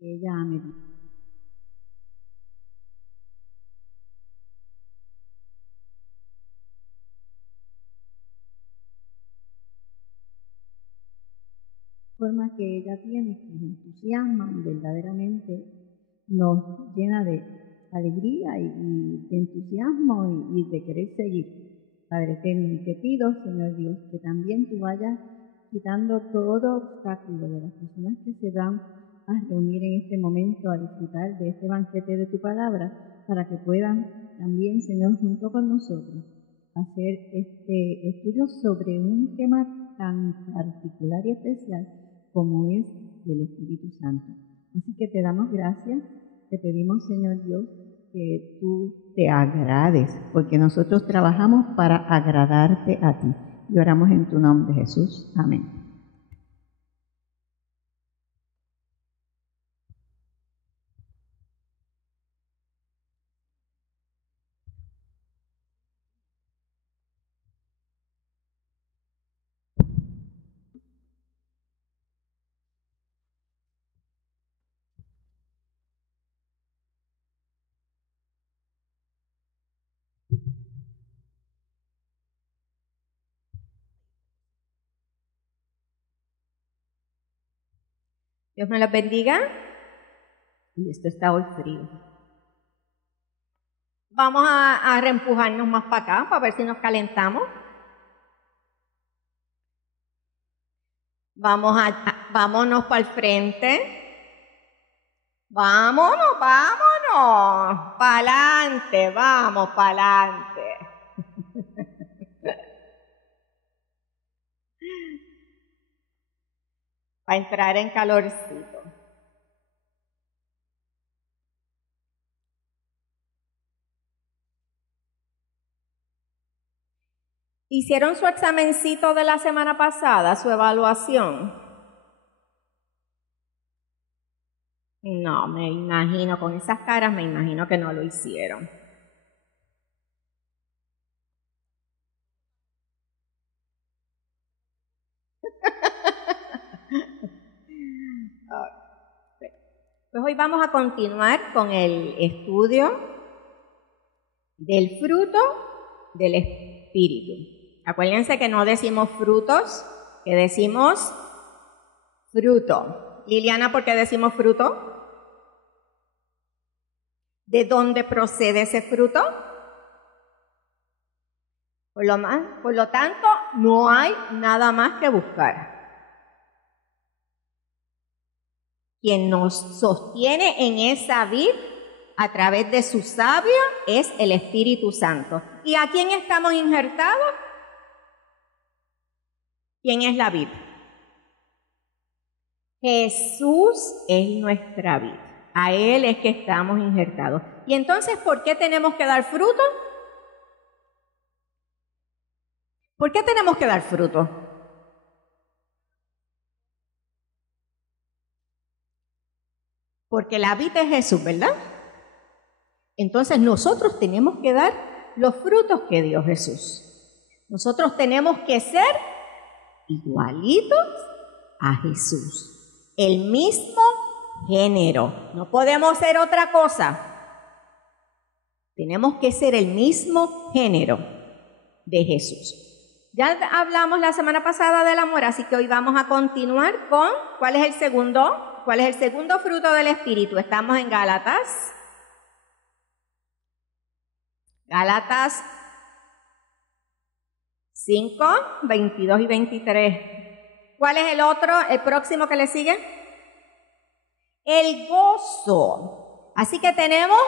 que ella ha meditado. Forma que ella tiene, que nos entusiasma y verdaderamente nos llena de alegría y de entusiasmo y de querer seguir. Padre eterno, y te pido, Señor Dios, que también tú vayas quitando todo obstáculo de las personas que se van a reunir en este momento a disfrutar de este banquete de tu palabra, para que puedan también, Señor, junto con nosotros, hacer este estudio sobre un tema tan particular y especial como es el Espíritu Santo. Así que te damos gracias, te pedimos, Señor Dios, que tú te agrades, porque nosotros trabajamos para agradarte a ti. Y oramos en tu nombre, Jesús. Amén. Dios me los bendiga. Y esto está hoy frío. Vamos a reempujarnos más para acá para ver si nos calentamos. Vámonos para el frente. Vámonos. Para adelante, vamos para adelante. Para entrar en calorcito. ¿Hicieron su examencito de la semana pasada, su evaluación? No, me imagino, con esas caras me imagino que no lo hicieron. Pues hoy vamos a continuar con el estudio del fruto del Espíritu. Acuérdense que no decimos frutos, que decimos fruto. Liliana, ¿por qué decimos fruto? ¿De dónde procede ese fruto? Por lo tanto, no hay nada más que buscar. Quien nos sostiene en esa vid a través de su savia es el Espíritu Santo. ¿Y a quién estamos injertados? ¿Quién es la vid? Jesús es nuestra vid. A Él es que estamos injertados. ¿Y entonces por qué tenemos que dar fruto? ¿Por qué tenemos que dar fruto? Porque la vid es Jesús, ¿verdad? Entonces nosotros tenemos que dar los frutos que dio Jesús. Nosotros tenemos que ser igualitos a Jesús. El mismo género. No podemos ser otra cosa. Tenemos que ser el mismo género de Jesús. Ya hablamos la semana pasada del amor, así que hoy vamos a continuar con ¿cuál es el segundo fruto del Espíritu? Estamos en Gálatas 5, 22 y 23. ¿Cuál es el próximo que le sigue? El gozo. Así que tenemos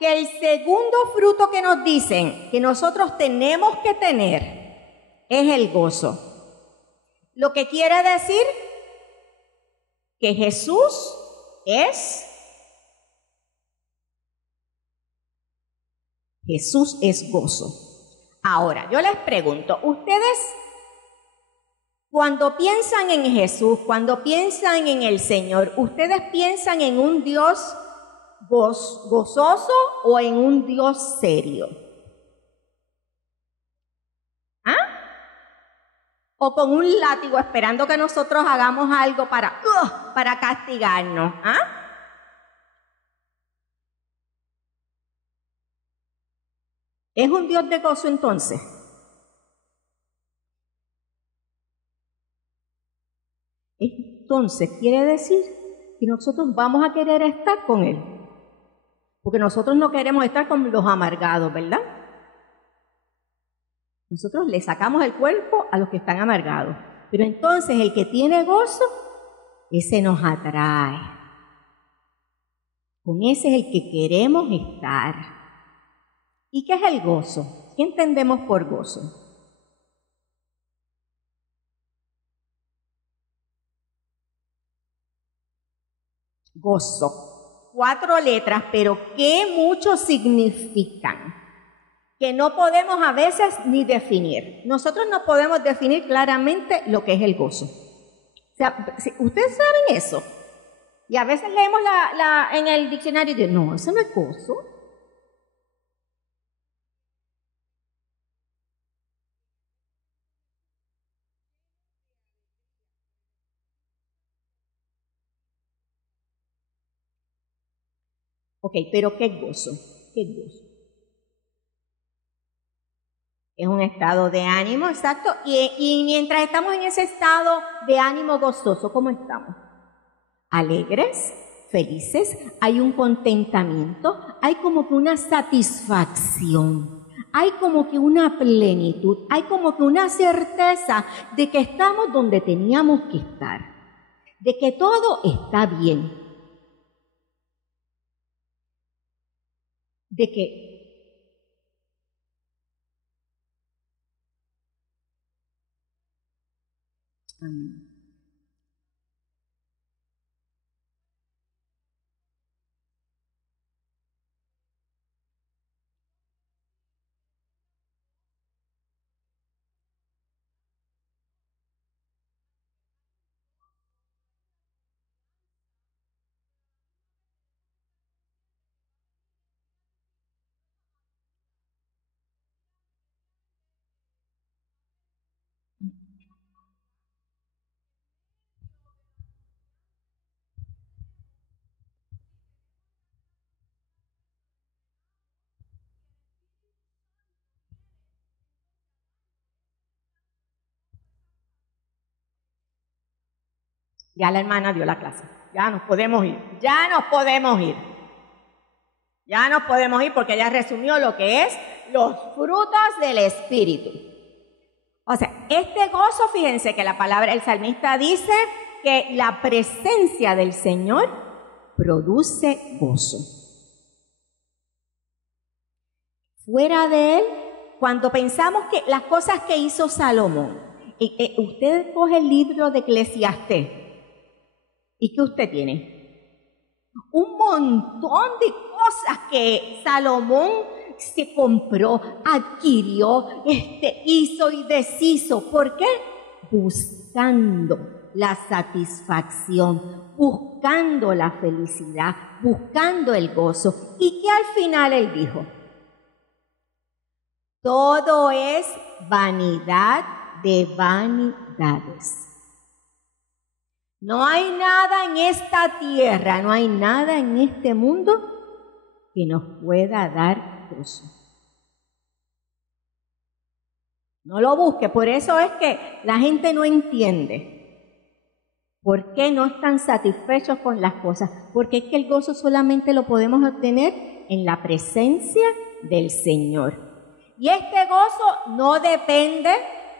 que el segundo fruto que nos dicen que nosotros tenemos que tener es el gozo. Lo que quiere decir que Jesús es gozo. Ahora, yo les pregunto, ¿ustedes cuando piensan en Jesús, cuando piensan en el Señor, ¿ustedes piensan en un Dios gozoso o en un Dios serio? ¿Ah? ¿O con un látigo esperando que nosotros hagamos algo para castigarnos? ¿Ah? ¿Es un Dios de gozo entonces? Entonces quiere decir que nosotros vamos a querer estar con Él. Porque nosotros no queremos estar con los amargados, ¿verdad? Nosotros le sacamos el cuerpo a los que están amargados. Pero entonces el que tiene gozo, ese nos atrae. Con ese es el que queremos estar. ¿Y qué es el gozo? ¿Qué entendemos por gozo? Gozo. 4 letras, pero que mucho significan. Que no podemos a veces ni definir. Nosotros no podemos definir claramente lo que es el gozo. O sea, ustedes saben eso. Y a veces leemos en el diccionario y dicen, no, eso no es gozo. Ok, pero ¿qué es gozo? ¿Qué es gozo? Es un estado de ánimo, exacto. Y mientras estamos en ese estado de ánimo gozoso, ¿cómo estamos? Alegres, felices, hay un contentamiento, hay como que una satisfacción, hay como que una plenitud, hay como que una certeza de que estamos donde teníamos que estar, de que todo está bien, de que ya la hermana dio la clase, ya nos podemos ir, ya nos podemos ir. Ya nos podemos ir porque ella resumió lo que es los frutos del Espíritu. O sea, este gozo, fíjense que la palabra, el salmista dice que la presencia del Señor produce gozo. Fuera de Él, cuando pensamos que las cosas que hizo Salomón, usted coge el libro de Eclesiastés, ¿y qué usted tiene? Un montón de cosas que Salomón se compró, adquirió, hizo y deshizo. ¿Por qué? Buscando la satisfacción, buscando la felicidad, buscando el gozo. Y que al final él dijo, todo es vanidad de vanidades. No hay nada en esta tierra, no hay nada en este mundo que nos pueda dar gozo. No lo busque, por eso es que la gente no entiende por qué no están satisfechos con las cosas, porque es que el gozo solamente lo podemos obtener en la presencia del Señor. Y este gozo no depende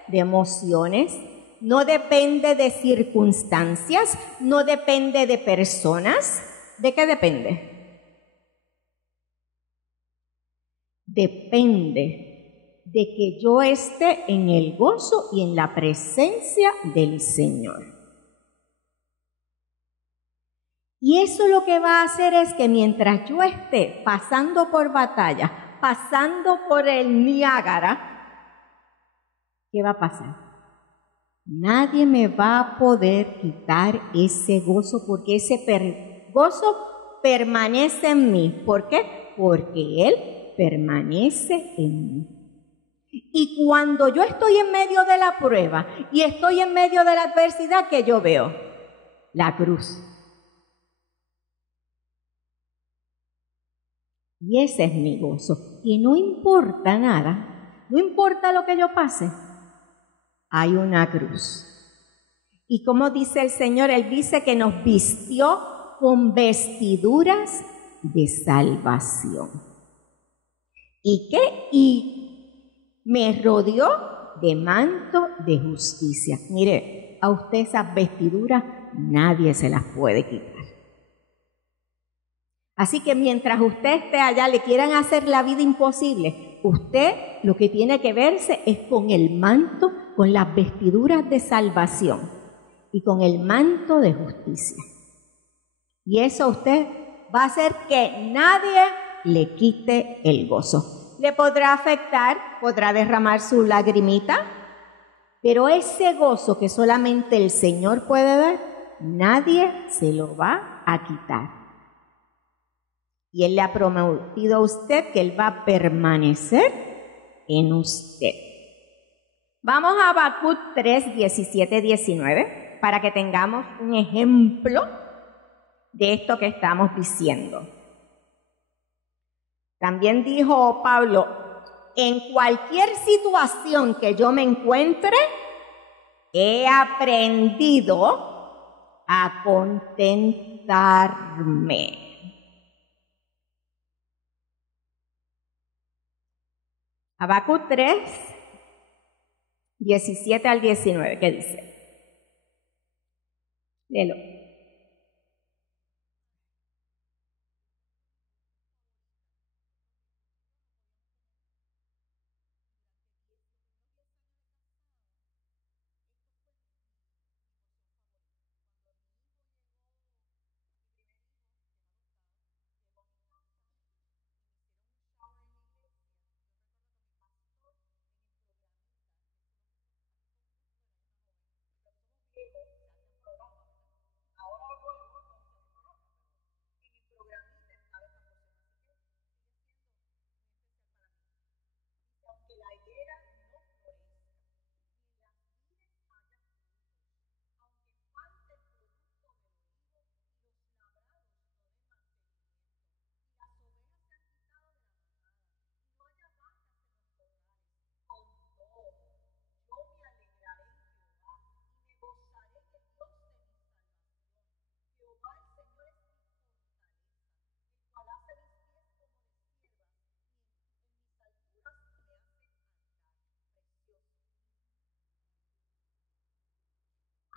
de emociones, no depende de circunstancias, no depende de personas. ¿De qué depende? Depende de que yo esté en el gozo y en la presencia del Señor. Y eso lo que va a hacer es que mientras yo esté pasando por batalla, pasando por el Niágara, ¿qué va a pasar? Nadie me va a poder quitar ese gozo porque ese gozo permanece en mí. ¿Por qué? Porque Él permanece en mí. Y cuando yo estoy en medio de la prueba y estoy en medio de la adversidad, ¿qué yo veo? La cruz. Y ese es mi gozo. que no importa nada, no importa lo que yo pase, hay una cruz. Y como dice el Señor, Él dice que nos vistió con vestiduras de salvación. ¿Y qué? Y me rodeó de manto de justicia. Mire, a usted esas vestiduras nadie se las puede quitar. Así que mientras usted esté allá, le quieran hacer la vida imposible, usted lo que tiene que verse es con el manto, con las vestiduras de salvación y con el manto de justicia. Y eso usted va a hacer que nadie le quite el gozo. Le podrá afectar, podrá derramar su lagrimita, pero ese gozo que solamente el Señor puede dar, nadie se lo va a quitar. Y Él le ha prometido a usted que Él va a permanecer en usted. Vamos a Habacuc 3, 17, 19, para que tengamos un ejemplo de esto que estamos diciendo. También dijo Pablo, en cualquier situación que yo me encuentre, he aprendido a contentarme. Habacuc 3, 17 al 19, ¿qué dice? Léelo.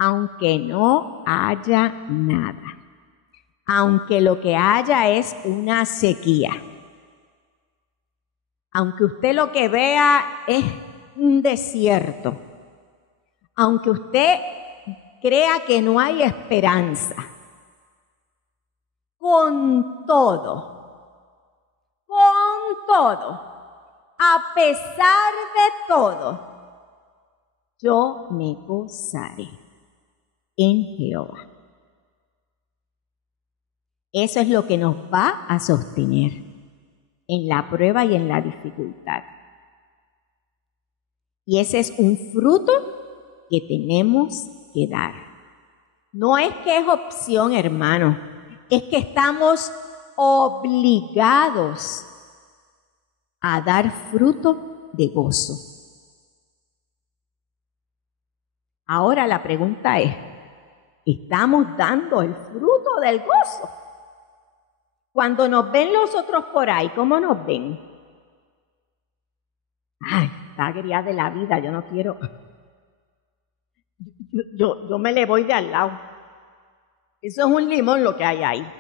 Aunque no haya nada, aunque lo que haya es una sequía, aunque usted lo que vea es un desierto, aunque usted crea que no hay esperanza, con todo, a pesar de todo, yo me gozaré en Jehová. Eso es lo que nos va a sostener en la prueba y en la dificultad. Y ese es un fruto que tenemos que dar. No es que es opción, hermano, es que estamos obligados a dar fruto de gozo. Ahora la pregunta es, ¿estamos dando el fruto del gozo? Cuando nos ven los otros por ahí, ¿cómo nos ven? Ay, está agria de la vida, yo no quiero. Yo me le voy de al lado. Eso es un limón lo que hay ahí.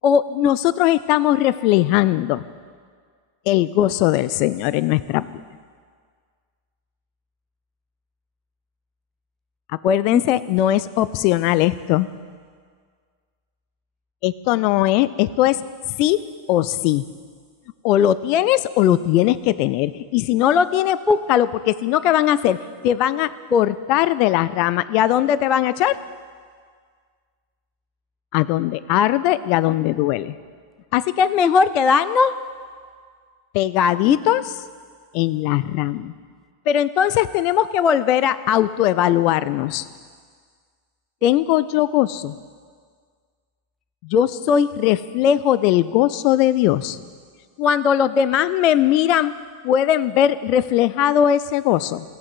O nosotros estamos reflejando el gozo del Señor en nuestra vida. Acuérdense, no es opcional esto. Esto es sí o sí. O lo tienes o lo tienes que tener. Y si no lo tienes, búscalo, porque si no, ¿qué van a hacer? Te van a cortar de las ramas. ¿Y a dónde te van a echar? A donde arde y a donde duele. Así que es mejor quedarnos pegaditos en las ramas. Pero entonces tenemos que volver a autoevaluarnos. ¿Tengo yo gozo? Yo soy reflejo del gozo de Dios. Cuando los demás me miran, ¿pueden ver reflejado ese gozo?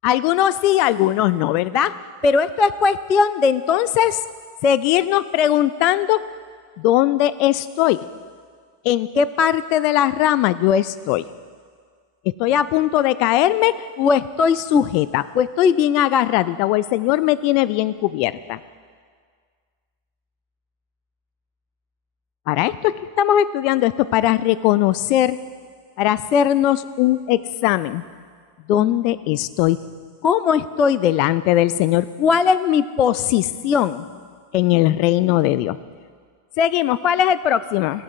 Algunos sí, algunos no, ¿verdad? Pero esto es cuestión de entonces seguirnos preguntando, ¿dónde estoy? ¿En qué parte de la rama yo estoy? ¿Estoy a punto de caerme o estoy sujeta? ¿O estoy bien agarradita? ¿O el Señor me tiene bien cubierta? Para esto es que estamos estudiando esto, para reconocer, para hacernos un examen. ¿Dónde estoy? ¿Cómo estoy delante del Señor? ¿Cuál es mi posición en el reino de Dios? Seguimos. ¿Cuál es el próximo?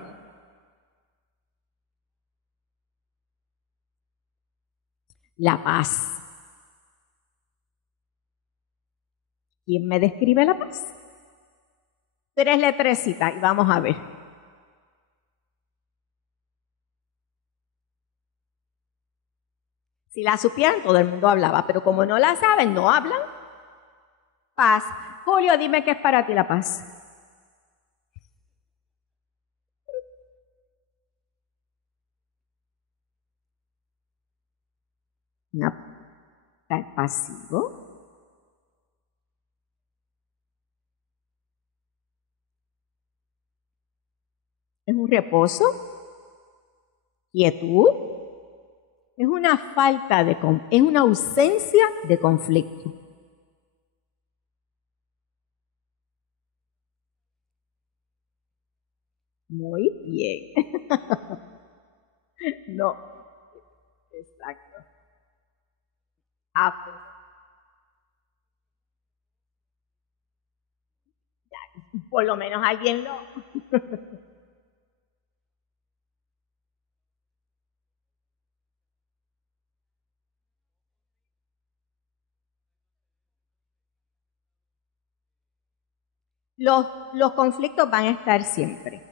La paz. ¿Quién me describe la paz? 3 letrecitas y vamos a ver. Si la supieran, todo el mundo hablaba, pero como no la saben, no hablan. Paz. Julio, dime qué es para ti la paz. ¿Estar pasivo? ¿Es un reposo? ¿Quietud? Es una falta de, es una ausencia de conflicto. Muy bien. No, exacto. Pues. Ya, por lo menos alguien lo... Los conflictos van a estar siempre.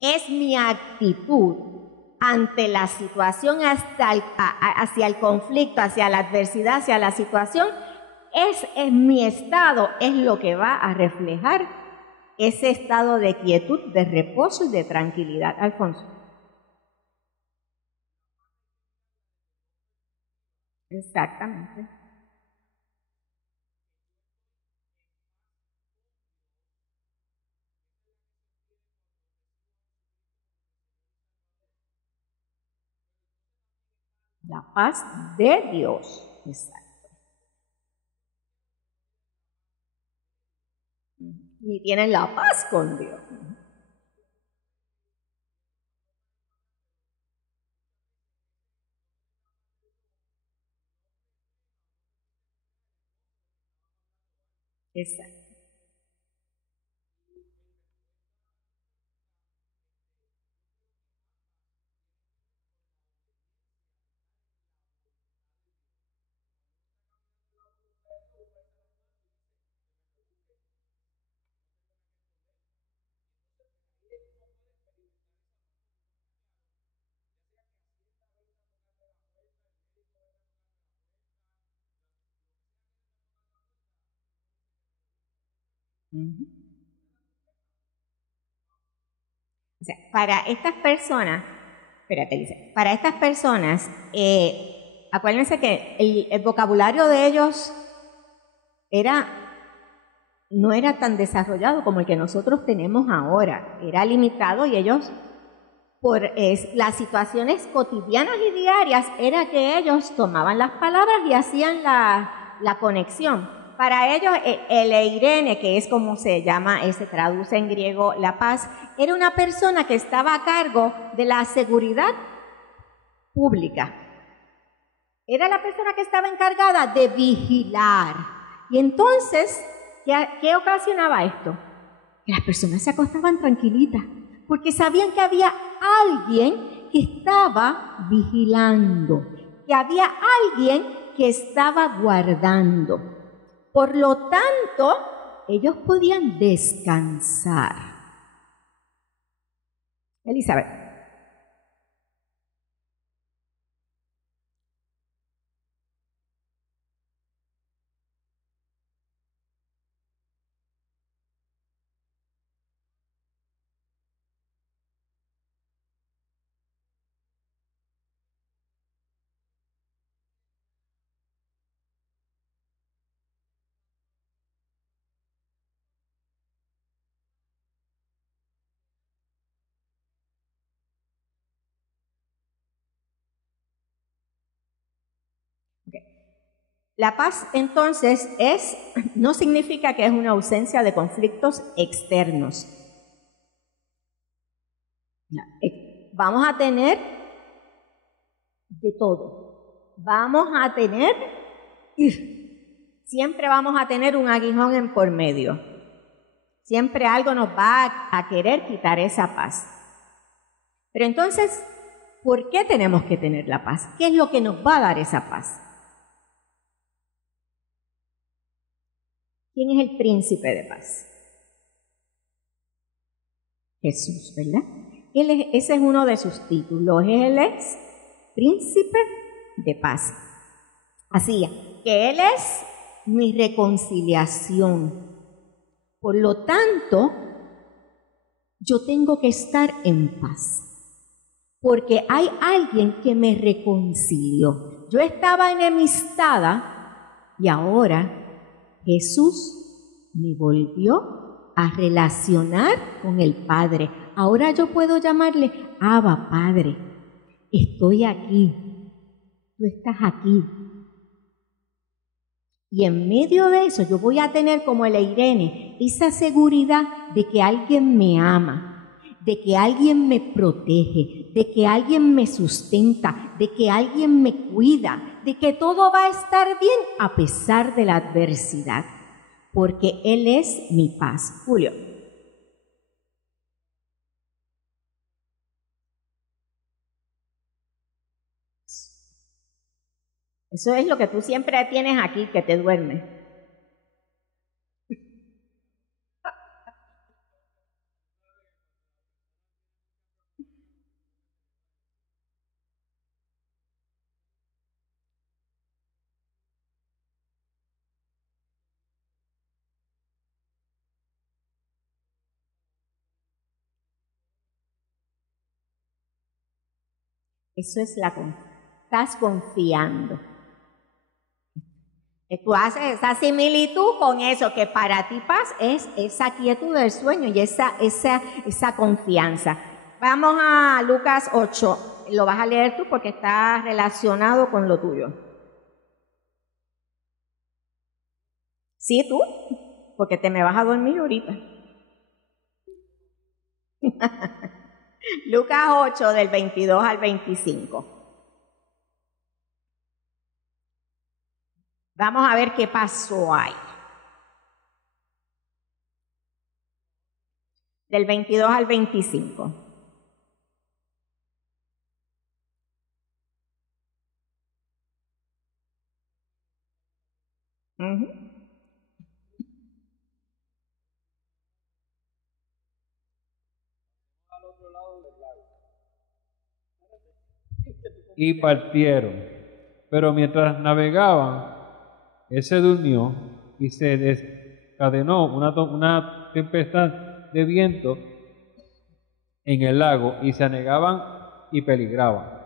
Es mi actitud ante la situación, hacia el conflicto, hacia la adversidad, hacia la situación. Es mi estado, es lo que va a reflejar ese estado de quietud, de reposo y de tranquilidad. Alfonso. Exactamente. La paz de Dios. Exacto. Y tienen la paz con Dios. Exacto. O sea, para estas personas, espérate, dice, para estas personas, acuérdense que el vocabulario de ellos no era tan desarrollado como el que nosotros tenemos ahora, era limitado y ellos, por las situaciones cotidianas y diarias, era que ellos tomaban las palabras y hacían la conexión. Para ellos, el eirene, que es como se llama, se traduce en griego la paz, era una persona que estaba a cargo de la seguridad pública. Era la persona que estaba encargada de vigilar. Y entonces, ¿qué ocasionaba esto? Que las personas se acostaban tranquilitas, porque sabían que había alguien que estaba vigilando, que había alguien que estaba guardando. Por lo tanto, ellos podían descansar. Elizabeth. La paz, entonces, no significa que es una ausencia de conflictos externos. Vamos a tener de todo. Siempre vamos a tener un aguijón en por medio. Siempre algo nos va a querer quitar esa paz. Pero entonces, ¿por qué tenemos que tener la paz? ¿Qué es lo que nos va a dar esa paz? ¿Quién es el príncipe de paz? Jesús, ¿verdad? Ese es uno de sus títulos. Él es príncipe de paz. Así que Él es mi reconciliación. Por lo tanto, yo tengo que estar en paz. Porque hay alguien que me reconcilió. Yo estaba enemistada y ahora Jesús me volvió a relacionar con el Padre. Ahora yo puedo llamarle Abba, Padre. Estoy aquí. Tú estás aquí. Y en medio de eso yo voy a tener como el Irene esa seguridad de que alguien me ama, de que alguien me protege, de que alguien me sustenta, de que alguien me cuida, de que todo va a estar bien a pesar de la adversidad, porque Él es mi paz. Julio. Eso es lo que tú siempre tienes aquí, que te duerme. Eso es estás confiando. Tú haces esa similitud con eso, que para ti paz es esa quietud del sueño y esa confianza. Vamos a Lucas 8, lo vas a leer tú porque está relacionado con lo tuyo. Sí, tú, porque te me vas a dormir ahorita. Lucas 8, del 22 al 25. Vamos a ver qué pasó ahí. Del 22 al 25. Y partieron. Pero mientras navegaban, él se durmió y se desencadenó una tempestad de viento en el lago y se anegaban y peligraban.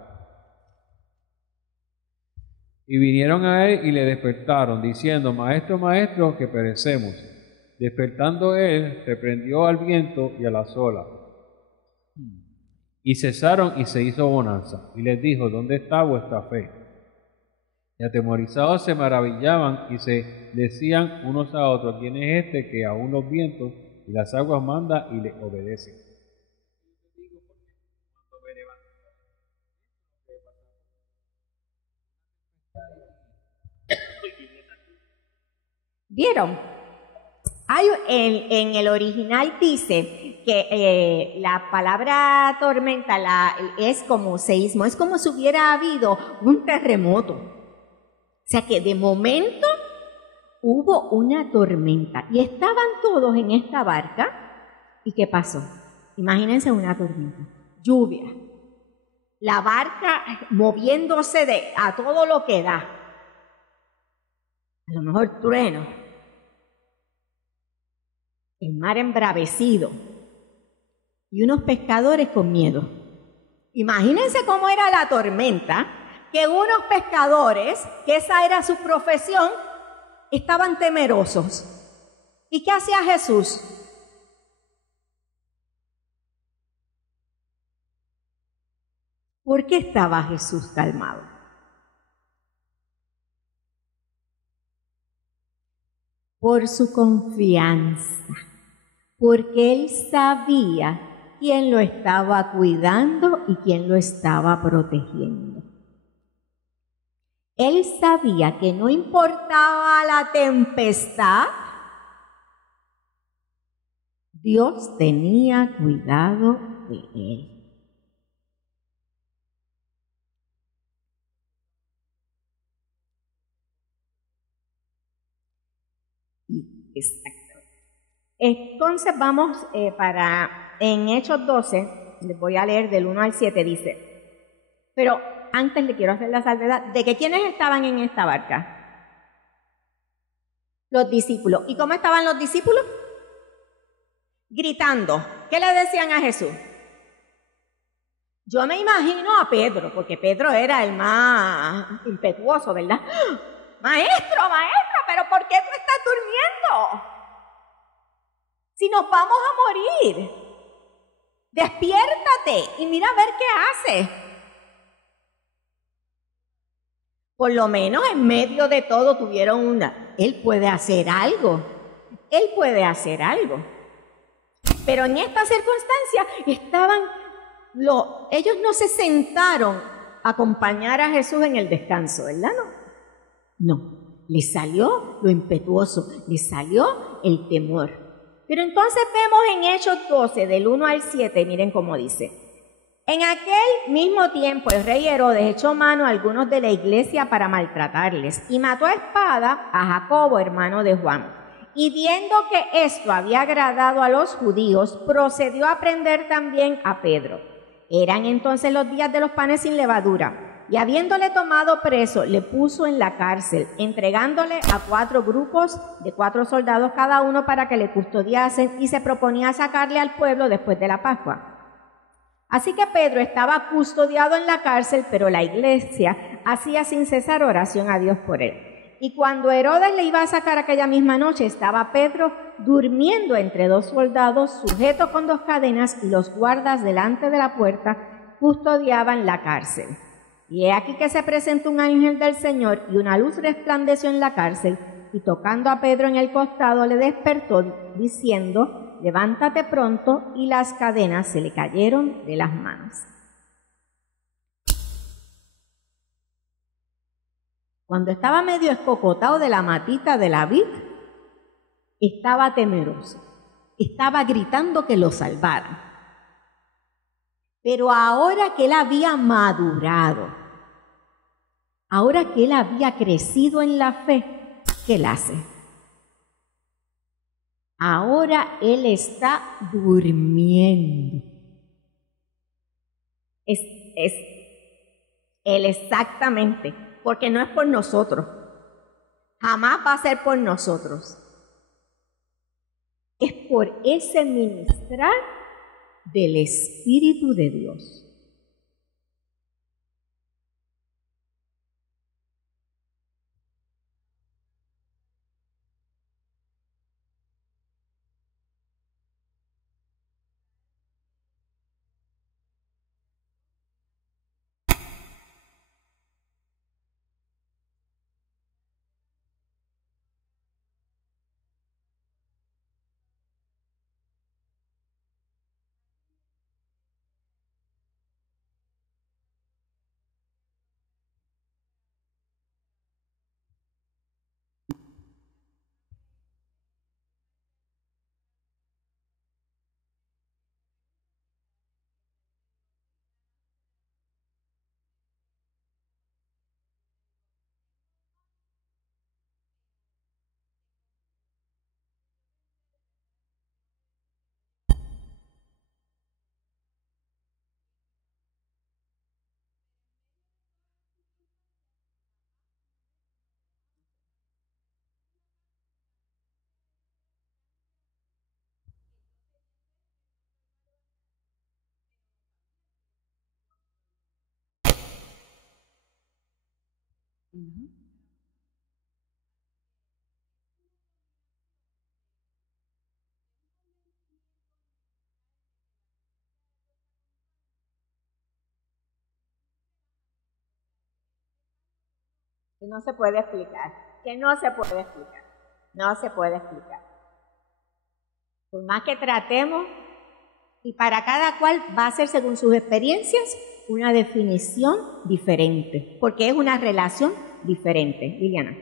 Y vinieron a él y le despertaron, diciendo: Maestro, maestro, que perecemos. Despertando él, reprendió al viento y a las olas. Y cesaron y se hizo bonanza. Y les dijo: ¿Dónde está vuestra fe? Y atemorizados se maravillaban y se decían unos a otros: ¿Quién es este que aún los vientos y las aguas manda y le obedecen? ¿Vieron? En el original dice que la palabra tormenta es como seísmo, es como si hubiera habido un terremoto. O sea que de momento hubo una tormenta y estaban todos en esta barca. ¿Y qué pasó? Imagínense una tormenta. lluvia, la barca moviéndose a todo lo que da, a lo mejor trueno, el mar embravecido y unos pescadores con miedo. Imagínense cómo era la tormenta, que unos pescadores, que esa era su profesión, estaban temerosos. ¿Y qué hacía Jesús? ¿Por qué estaba Jesús calmado? Por su confianza, porque él sabía quién lo estaba cuidando y quién lo estaba protegiendo. Él sabía que no importaba la tempestad, Dios tenía cuidado de él. Exacto. Entonces vamos en Hechos 12, les voy a leer del 1 al 7, dice, pero antes le quiero hacer la salvedad de que ¿quiénes estaban en esta barca? Los discípulos. ¿Y cómo estaban los discípulos? Gritando. ¿Qué le decían a Jesús? Yo me imagino a Pedro, porque Pedro era el más impetuoso, ¿verdad? Maestro, pero ¿por qué tú estás durmiendo? Si nos vamos a morir, despiértate y mira a ver qué hace. Por lo menos en medio de todo tuvieron él puede hacer algo, Pero en esta circunstancia ellos no se sentaron a acompañar a Jesús en el descanso, ¿verdad? No, les salió lo impetuoso, les salió el temor. Pero entonces vemos en Hechos 12, del 1 al 7, miren cómo dice. En aquel mismo tiempo el rey Herodes echó mano a algunos de la iglesia para maltratarles y mató a espada a Jacobo, hermano de Juan. Y viendo que esto había agradado a los judíos, procedió a prender también a Pedro. Eran entonces los días de los panes sin levadura. Y habiéndole tomado preso, le puso en la cárcel, entregándole a 4 grupos de 4 soldados cada uno para que le custodiasen, y se proponía sacarle al pueblo después de la Pascua. Así que Pedro estaba custodiado en la cárcel, pero la iglesia hacía sin cesar oración a Dios por él. Y cuando Herodes le iba a sacar aquella misma noche, estaba Pedro durmiendo entre 2 soldados, sujeto con 2 cadenas, y los guardas delante de la puerta custodiaban la cárcel. Y he aquí que se presentó un ángel del Señor, y una luz resplandeció en la cárcel, y tocando a Pedro en el costado le despertó, diciendo, levántate pronto, y las cadenas se le cayeron de las manos. Cuando estaba medio escocotado de la matita de la vid, estaba temeroso, estaba gritando que lo salvaran. Pero ahora que él había madurado, ahora que él había crecido en la fe, ¿qué él hace? Ahora él está durmiendo. Él exactamente, porque no es por nosotros. Jamás va a ser por nosotros. Es por ese ministrar del Espíritu de Dios. Ujú. Que no se puede explicar, que no se puede explicar, no se puede explicar. Por más que tratemos, y para cada cual va a ser según sus experiencias una definición diferente, porque es una relación diferente. Liliana.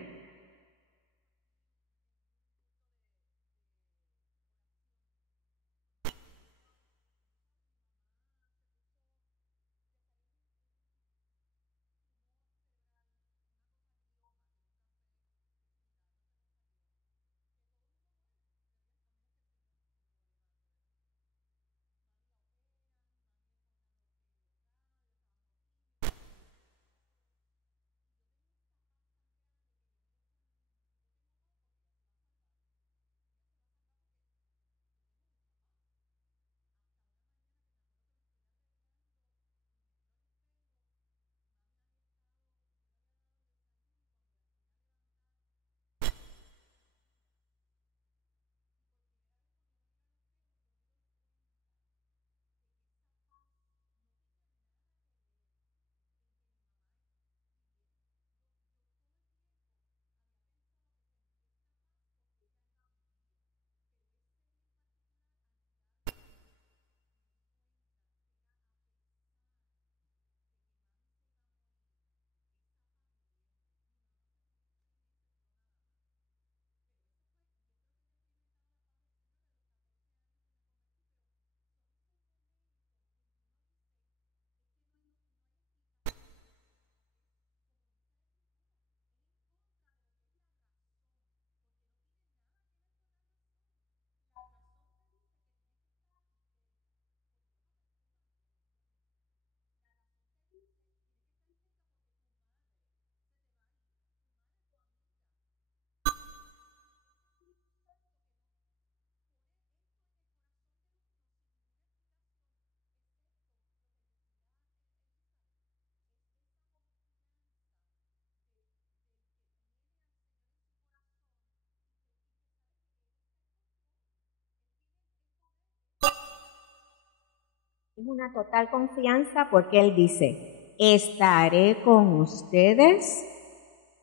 Es una total confianza porque Él dice, estaré con ustedes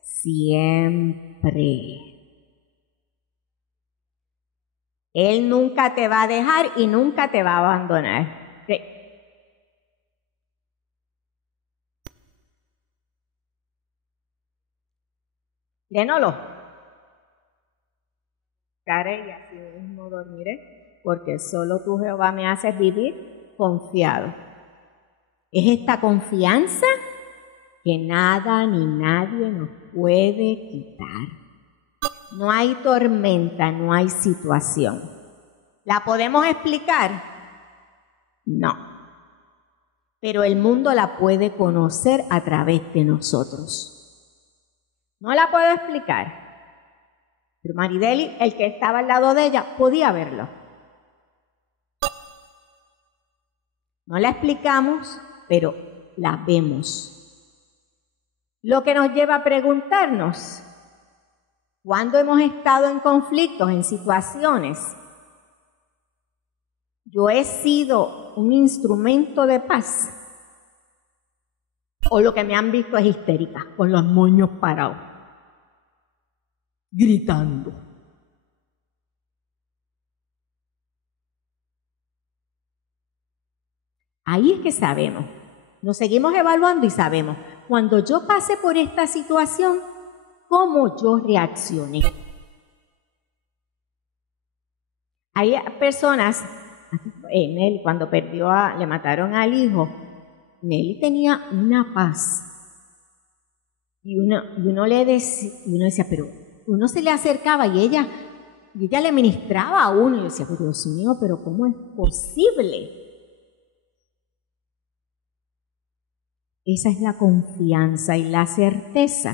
siempre. Él nunca te va a dejar y nunca te va a abandonar. Sí. Lénolo. Estaré y así mismo dormiré, porque solo tú, Jehová, me haces vivir confiado. Es esta confianza que nada ni nadie nos puede quitar. No hay tormenta, no hay situación. ¿La podemos explicar? No. Pero el mundo la puede conocer a través de nosotros. No la puedo explicar. Pero Marideli, el que estaba al lado de ella, podía verlo. No la explicamos, pero la vemos. Lo que nos lleva a preguntarnos, ¿cuándo hemos estado en conflictos, en situaciones? ¿Yo he sido un instrumento de paz? ¿O lo que me han visto es histérica, con los moños parados, gritando? Ahí es que sabemos, nos seguimos evaluando y sabemos, cuando yo pasé por esta situación, ¿cómo yo reaccioné? Hay personas, Nelly, cuando le mataron al hijo, Nelly tenía una paz. Y uno decía, pero uno se le acercaba y ella le ministraba a uno y decía, Dios mío, pero ¿cómo es posible? Esa es la confianza y la certeza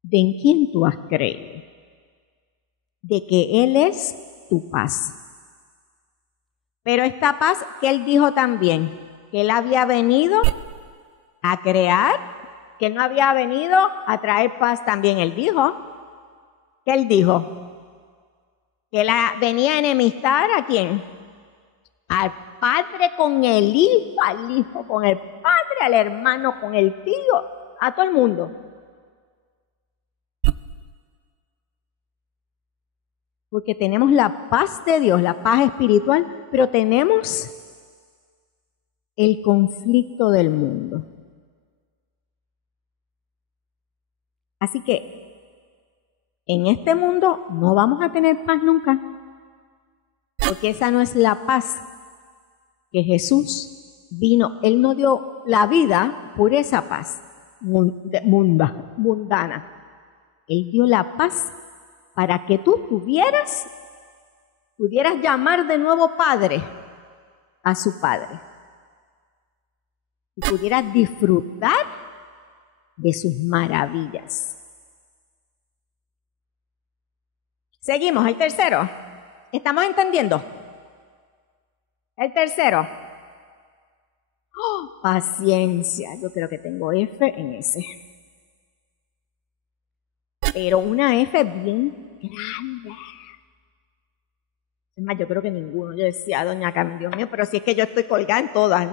de en quién tú has creído, de que Él es tu paz. Pero esta paz que Él dijo también, que Él había venido a crear, que Él no había venido a traer paz también. Él dijo, ¿qué Él dijo? Que Él venía a enemistar ¿a quién? Al padre con el hijo, al hijo con el padre, al hermano con el tío, a todo el mundo. Porque tenemos la paz de Dios, la paz espiritual, pero tenemos el conflicto del mundo. Así que en este mundo no vamos a tener paz nunca, porque esa no es la paz que Jesús vino. Él no dio la vida por esa paz mundana. Él dio la paz para que tú pudieras llamar de nuevo Padre a su Padre y pudieras disfrutar de sus maravillas. Seguimos, el tercero. ¿Estamos entendiendo? El tercero. Paciencia. Yo creo que tengo F en ese. Pero una F bien grande. Es más, yo creo que ninguno. Yo decía, doña Carmen, Dios mío, pero si es que yo estoy colgada en todas,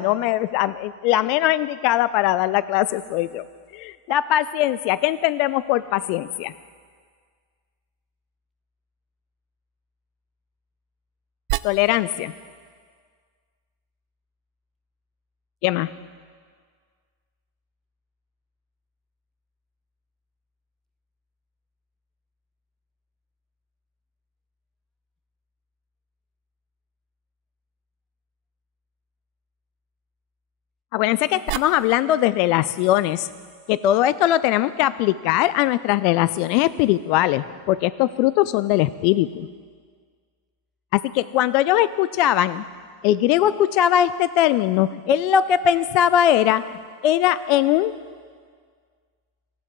la menos indicada para dar la clase soy yo. La paciencia, ¿qué entendemos por paciencia? Tolerancia. ¿Qué más? Acuérdense que estamos hablando de relaciones, que todo esto lo tenemos que aplicar a nuestras relaciones espirituales, porque estos frutos son del Espíritu. Así que cuando ellos escuchaban, el griego escuchaba este término, él lo que pensaba era en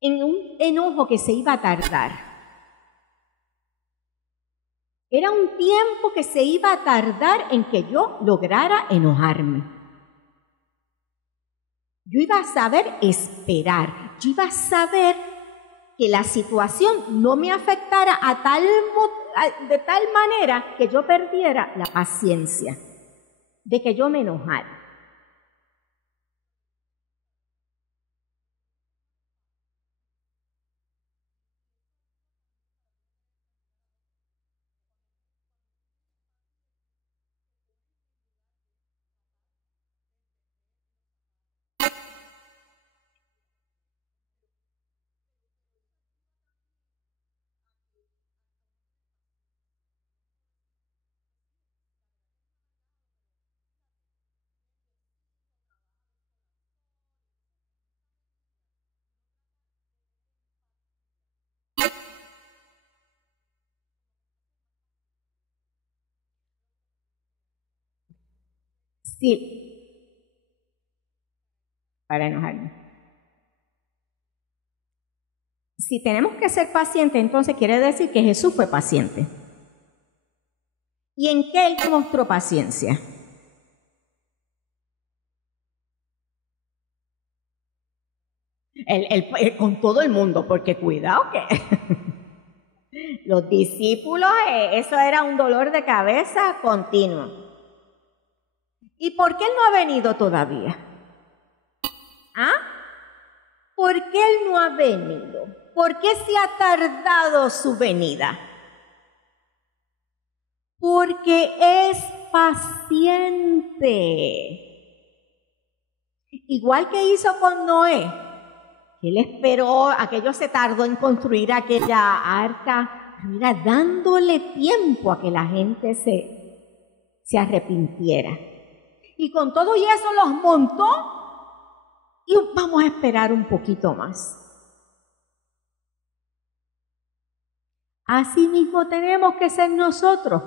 un enojo que se iba a tardar. Era un tiempo que se iba a tardar en que yo lograra enojarme. Yo iba a saber esperar, yo iba a saber que la situación no me afectara de tal manera que yo perdiera la paciencia, de que yo me enojara. Sí, para enojarme. Si tenemos que ser pacientes, entonces quiere decir que Jesús fue paciente. ¿Y en qué Él mostró paciencia? Él con todo el mundo, porque cuidado que los discípulos, eso era un dolor de cabeza continuo. ¿Y por qué Él no ha venido todavía? ¿Ah? ¿Por qué Él no ha venido? ¿Por qué se ha tardado su venida? Porque es paciente. Igual que hizo con Noé. Él esperó, aquello se tardó en construir aquella arca, mira, dándole tiempo a que la gente se arrepintiera. Y con todo y eso los montó y vamos a esperar un poquito más. Así mismo tenemos que ser nosotros,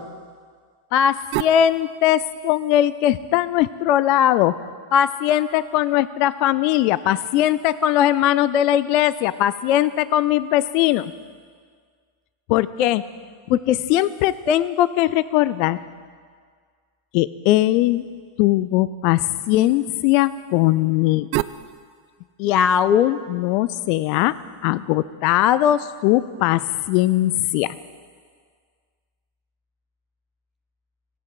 pacientes con el que está a nuestro lado, pacientes con nuestra familia, pacientes con los hermanos de la iglesia, pacientes con mis vecinos. ¿Por qué? Porque siempre tengo que recordar que Él tuvo paciencia conmigo. y aún no se ha agotado su paciencia.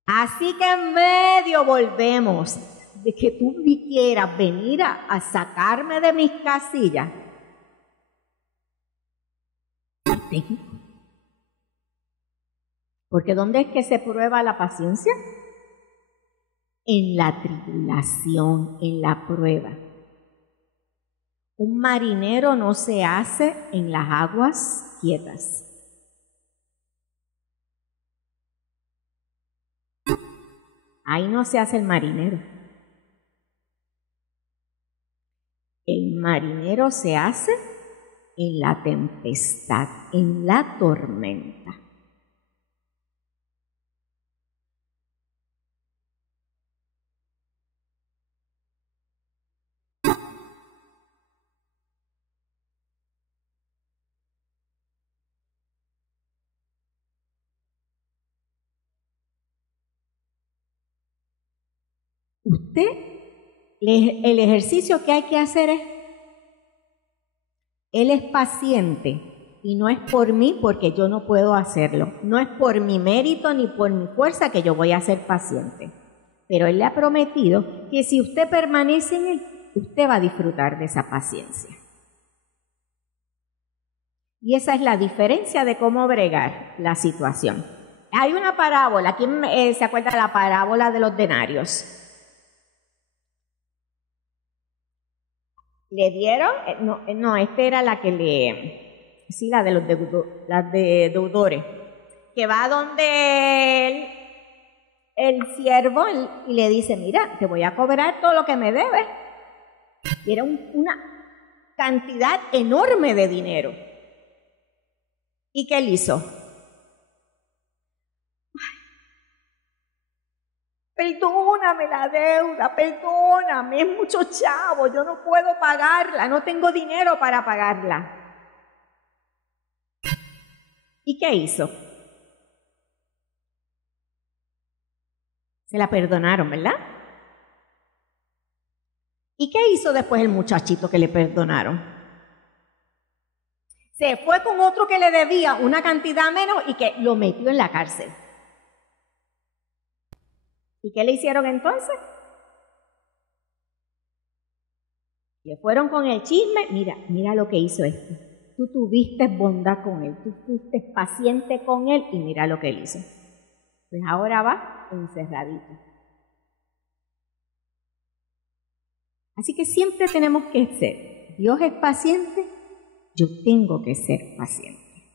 Así que en medio volvemos de que tú quieras venir a sacarme de mis casillas. Porque ¿dónde es que se prueba la paciencia? En la tribulación, en la prueba. Un marinero no se hace en las aguas quietas. Ahí no se hace el marinero. El marinero se hace en la tempestad, en la tormenta. Usted, el ejercicio que hay que hacer es, él es paciente y no es por mí porque yo no puedo hacerlo. No es por mi mérito ni por mi fuerza que yo voy a ser paciente. Pero él le ha prometido que si usted permanece en él, usted va a disfrutar de esa paciencia. Y esa es la diferencia de cómo bregar la situación. Hay una parábola, ¿quién se acuerda de la parábola de los denarios? Le dieron, no, esta era la que la de los deudores, que va donde el siervo y le dice, mira, te voy a cobrar todo lo que me debes. Y era una cantidad enorme de dinero. ¿Y qué él hizo? Perdóname la deuda, perdóname, es mucho chavo, yo no puedo pagarla, no tengo dinero para pagarla. ¿Y qué hizo? Se la perdonaron, ¿verdad? ¿Y qué hizo después el muchachito que le perdonaron? Se fue con otro que le debía una cantidad menos y que lo metió en la cárcel. ¿Y qué le hicieron entonces? Le fueron con el chisme, mira lo que hizo este. Tú tuviste bondad con él, tú fuiste paciente con él y mira lo que él hizo. Pues ahora va encerradito. Así que siempre tenemos que ser, Dios es paciente, yo tengo que ser paciente.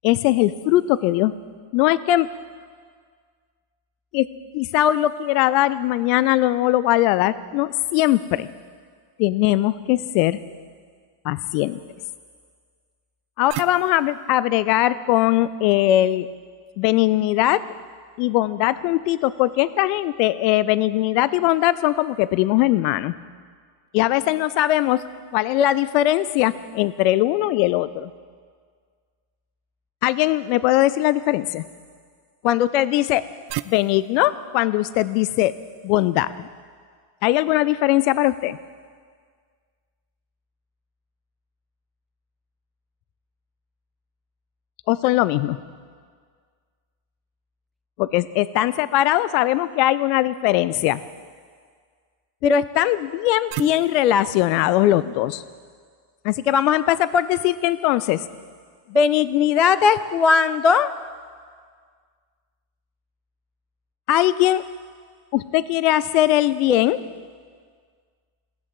Ese es el fruto que Dios, no es que quizá hoy lo quiera dar y mañana no lo vaya a dar. No, siempre tenemos que ser pacientes. Ahora vamos a bregar con benignidad y bondad juntitos, porque esta gente, benignidad y bondad son como que primos hermanos. Y a veces no sabemos cuál es la diferencia entre el uno y el otro. ¿Alguien me puede decir la diferencia? Cuando usted dice benigno, cuando usted dice bondad. ¿Hay alguna diferencia para usted? ¿O son lo mismo? Porque están separados, sabemos que hay una diferencia. Pero están bien relacionados los dos. Así que vamos a empezar por decir que entonces, benignidad es cuando usted quiere hacer el bien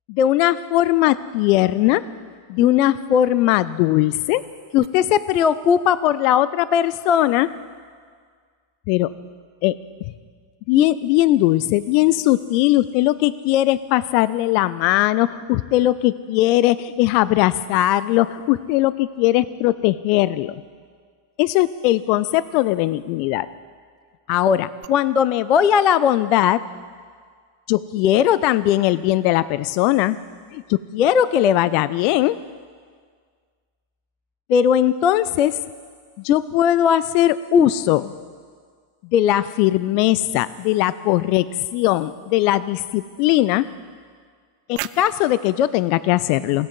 de una forma tierna, de una forma dulce, que usted se preocupa por la otra persona, pero bien dulce, bien sutil. Usted lo que quiere es pasarle la mano, usted lo que quiere es abrazarlo, usted lo que quiere es protegerlo. Eso es el concepto de benignidad. Ahora, cuando me voy a la bondad, yo quiero también el bien de la persona, yo quiero que le vaya bien, pero entonces yo puedo hacer uso de la firmeza, de la corrección, de la disciplina en caso de que yo tenga que hacerlo.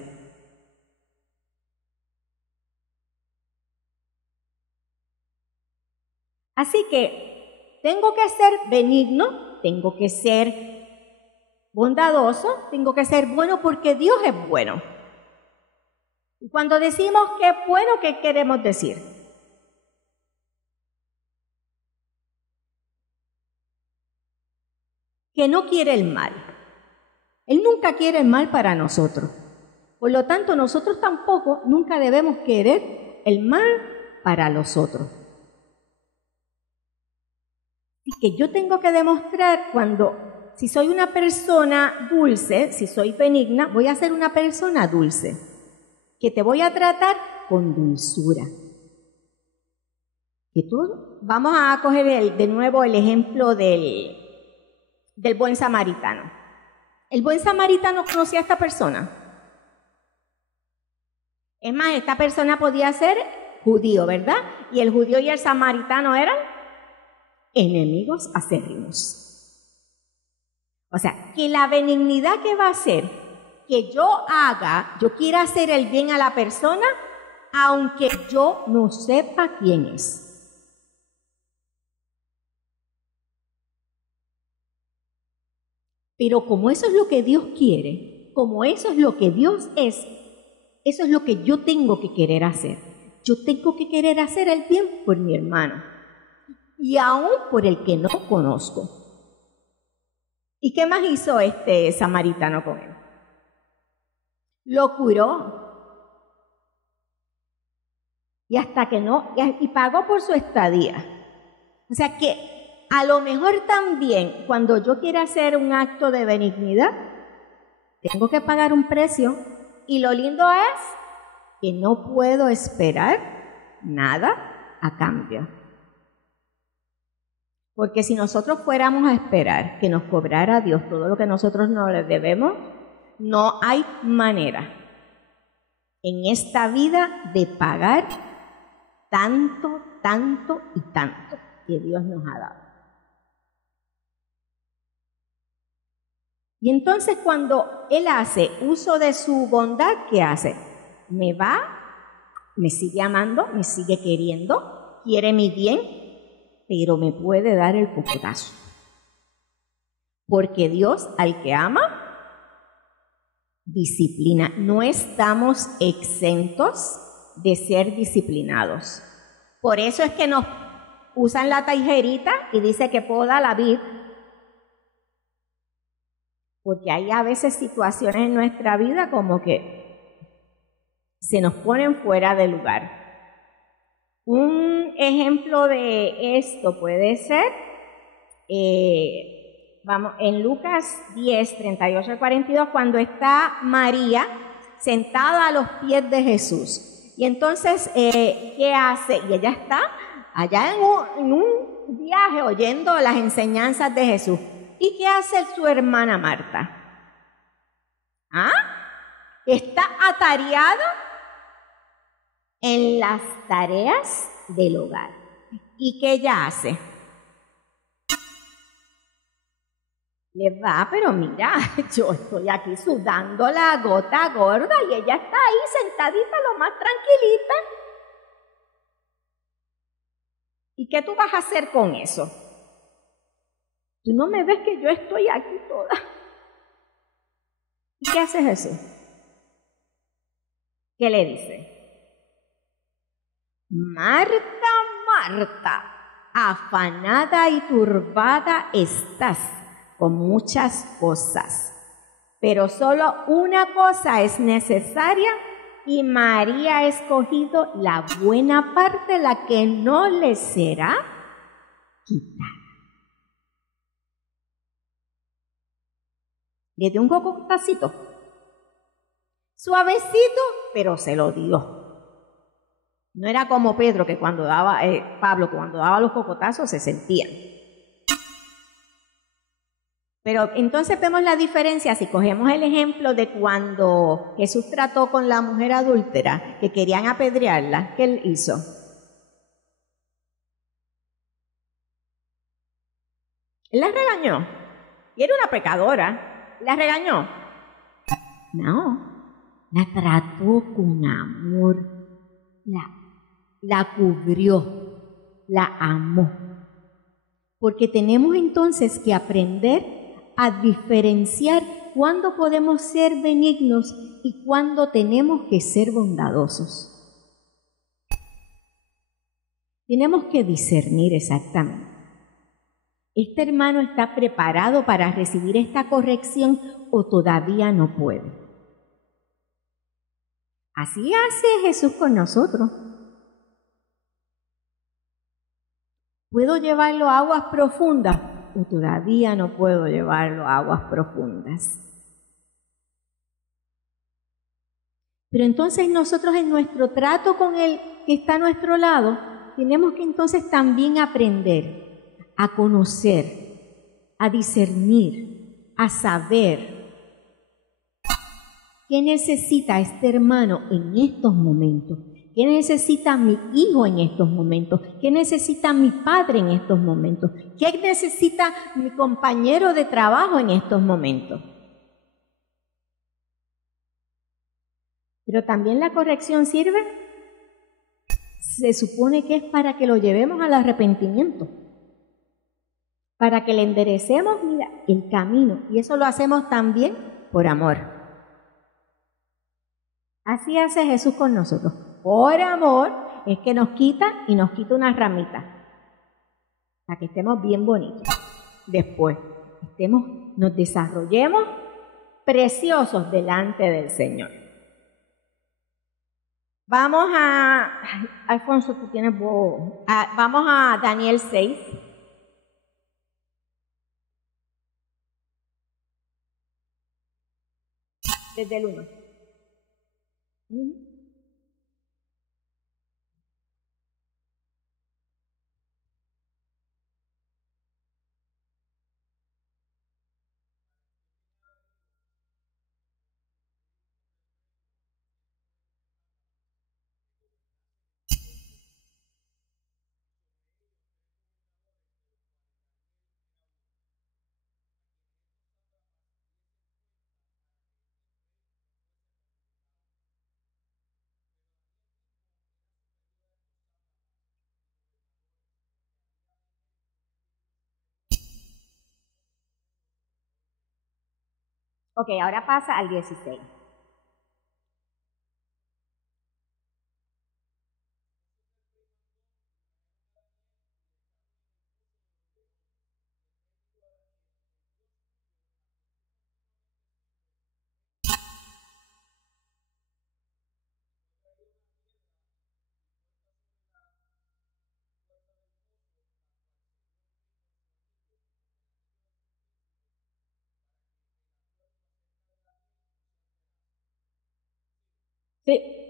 Así que tengo que ser benigno, tengo que ser bondadoso, tengo que ser bueno porque Dios es bueno. Y cuando decimos que es bueno, ¿qué queremos decir? Que no quiere el mal. Él nunca quiere el mal para nosotros. Por lo tanto, nosotros tampoco nunca debemos querer el mal para los otros. Y que yo tengo que demostrar si soy una persona dulce, si soy benigna, voy a ser una persona dulce, que te voy a tratar con dulzura. Vamos a coger de nuevo el ejemplo del buen samaritano. El buen samaritano conocía a esta persona. Es más, esta persona podía ser judío, ¿verdad? Y el judío y el samaritano eran enemigos acérrimos. O sea, que la benignidad que va a hacer que yo quiera hacer el bien a la persona, aunque yo no sepa quién es. Pero como eso es lo que Dios quiere, como eso es lo que Dios es, eso es lo que yo tengo que querer hacer. Yo tengo que querer hacer el bien por mi hermano y aún por el que no conozco. ¿Y qué más hizo este samaritano con él? Lo curó. Y hasta que y pagó por su estadía. O sea que a lo mejor también cuando yo quiera hacer un acto de benignidad, tengo que pagar un precio. Y lo lindo es que no puedo esperar nada a cambio. Porque si nosotros fuéramos a esperar que nos cobrara Dios todo lo que nosotros no le debemos, no hay manera en esta vida de pagar tanto, tanto y tanto que Dios nos ha dado. Y entonces cuando Él hace uso de su bondad, ¿qué hace? Me sigue amando, me sigue queriendo, quiere mi bien, pero me puede dar el cocotazo. Porque Dios, al que ama, disciplina. No estamos exentos de ser disciplinados. Por eso es que nos usan la tijerita y dice que poda la vid. Porque hay a veces situaciones en nuestra vida como que se nos ponen fuera de lugar. Un ejemplo de esto puede ser, en Lucas 10, 38 al 42, cuando está María sentada a los pies de Jesús. Y entonces, ¿qué hace? Y ella está allá en un viaje oyendo las enseñanzas de Jesús. ¿Y qué hace su hermana Marta? Está atareada en las tareas del hogar. ¿Y qué ella hace? Le va, pero mira, yo estoy aquí sudando la gota gorda y ella está ahí sentadita lo más tranquilita. ¿Y qué tú vas a hacer con eso? Tú no me ves que yo estoy aquí toda. ¿Y qué hace Jesús? ¿Qué le dice? Marta, Marta, afanada y turbada estás con muchas cosas, pero solo una cosa es necesaria y María ha escogido la buena parte, la que no le será quitada. Le dio un cocotacito, suavecito, pero se lo dio. No era como Pablo, que cuando daba los cocotazos se sentían. Pero entonces vemos la diferencia si cogemos el ejemplo de cuando Jesús trató con la mujer adúltera, que querían apedrearla. ¿Qué él hizo? Él la regañó. Y era una pecadora. La regañó. No, la trató con amor, la cubrió, la amó. Porque tenemos entonces que aprender a diferenciar cuándo podemos ser benignos y cuándo tenemos que ser bondadosos. Tenemos que discernir exactamente. ¿Este hermano está preparado para recibir esta corrección o todavía no puede? Así hace Jesús con nosotros. ¿Puedo llevarlo a aguas profundas o todavía no puedo llevarlo a aguas profundas? Pero entonces nosotros en nuestro trato con el que está a nuestro lado, tenemos que entonces también aprender a conocer, a discernir, a saber qué necesita este hermano en estos momentos, qué necesita mi hijo en estos momentos, qué necesita mi padre en estos momentos, qué necesita mi compañero de trabajo en estos momentos. Pero también la corrección sirve. Se supone que es para que lo llevemos al arrepentimiento, para que le enderecemos, mira, el camino. Y eso lo hacemos también por amor. Así hace Jesús con nosotros. Por amor es que nos quita y nos quita una ramita, para que estemos bien bonitos. Después, nos desarrollemos preciosos delante del Señor. Vamos a, Alfonso, tú tienes voz. Vamos a Daniel 6. Desde el 1. Ok, ahora pasa al 16. Sí.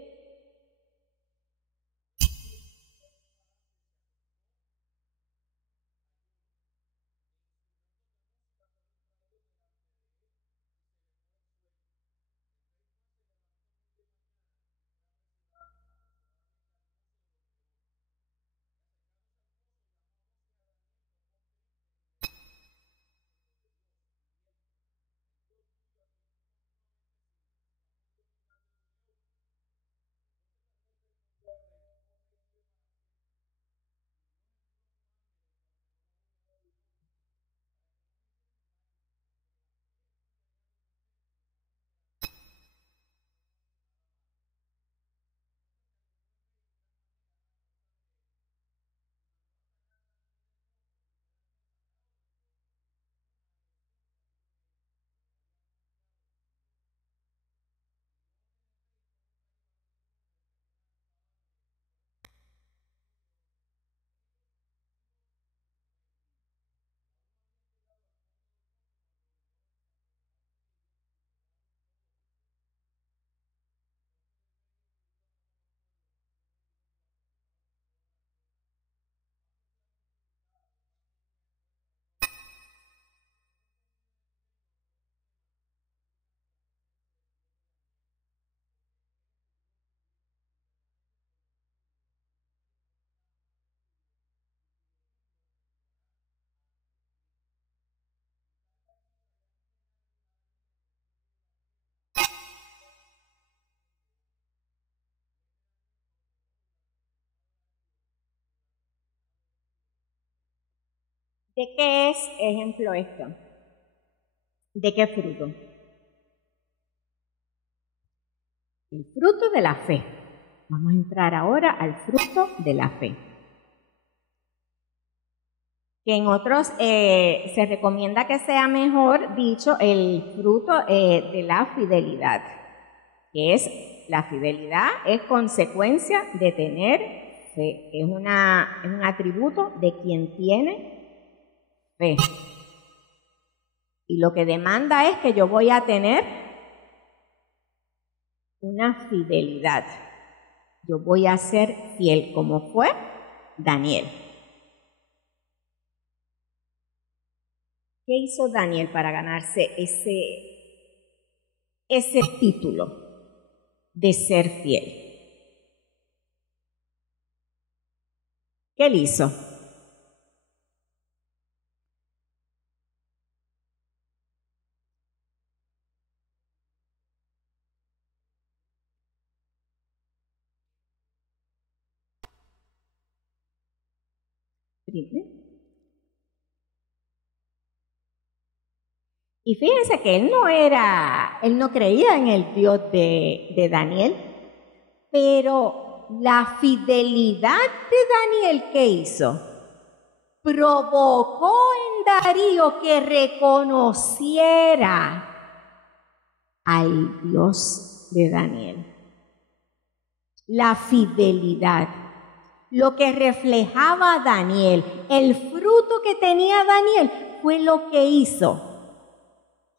¿De qué es ejemplo esto? ¿De qué fruto? El fruto de la fe. Vamos a entrar ahora al fruto de la fe. Que en otros se recomienda que sea mejor dicho el fruto de la fidelidad, que es la fidelidad es consecuencia de tener fe, es un atributo de quien tiene fe. Y lo que demanda es que yo voy a tener una fidelidad. Yo voy a ser fiel como fue Daniel. ¿Qué hizo Daniel para ganarse ese título de ser fiel? ¿Qué él hizo? Primero. Y fíjense que él no creía en el Dios de Daniel, pero la fidelidad de Daniel, ¿qué hizo? Provocó en Darío que reconociera al Dios de Daniel. La fidelidad, lo que reflejaba Daniel, el fruto que tenía Daniel, fue lo que hizo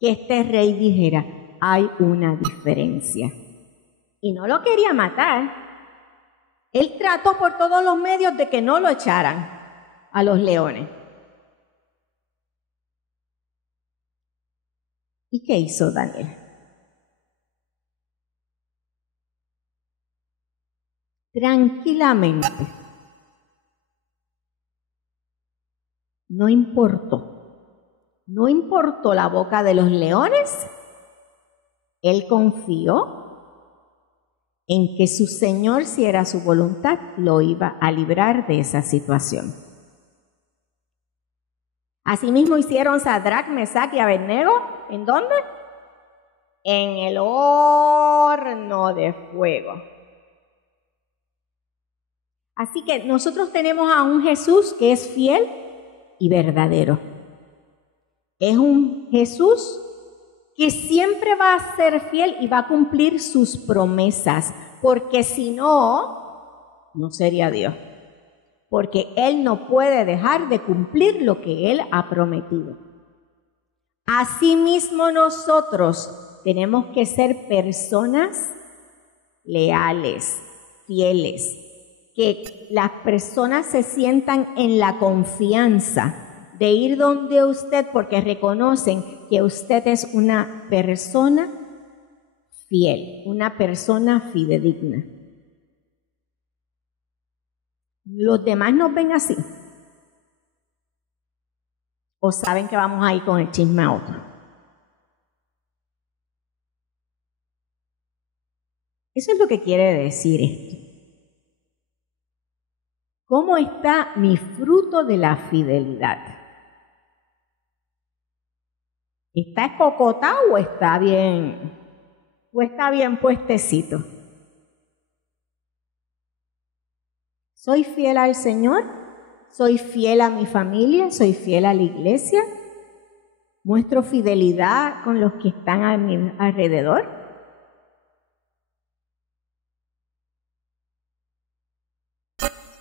que este rey dijera, hay una diferencia. Y no lo quería matar. Él trató por todos los medios de que no lo echaran a los leones. ¿Y qué hizo Daniel? Tranquilamente. No importó la boca de los leones. Él confió en que su Señor, si era su voluntad, lo iba a librar de esa situación. Asimismo hicieron Sadrac, Mesac y Abednego. ¿En dónde? En el horno de fuego. Así que nosotros tenemos a un Jesús que es fiel y verdadero. Es un Jesús que siempre va a ser fiel y va a cumplir sus promesas, porque si no, no sería Dios. Porque Él no puede dejar de cumplir lo que Él ha prometido. Asimismo nosotros tenemos que ser personas leales, fieles, que las personas se sientan en la confianza de ir donde usted porque reconocen que usted es una persona fiel, una persona fidedigna. ¿Los demás nos ven así? ¿O saben que vamos a ir con el chisme a otro? Eso es lo que quiere decir esto. ¿Cómo está mi fruto de la fidelidad? ¿Está escocotado o está bien puestecito? ¿Soy fiel al Señor? ¿Soy fiel a mi familia? ¿Soy fiel a la iglesia? ¿Muestro fidelidad con los que están a mi alrededor?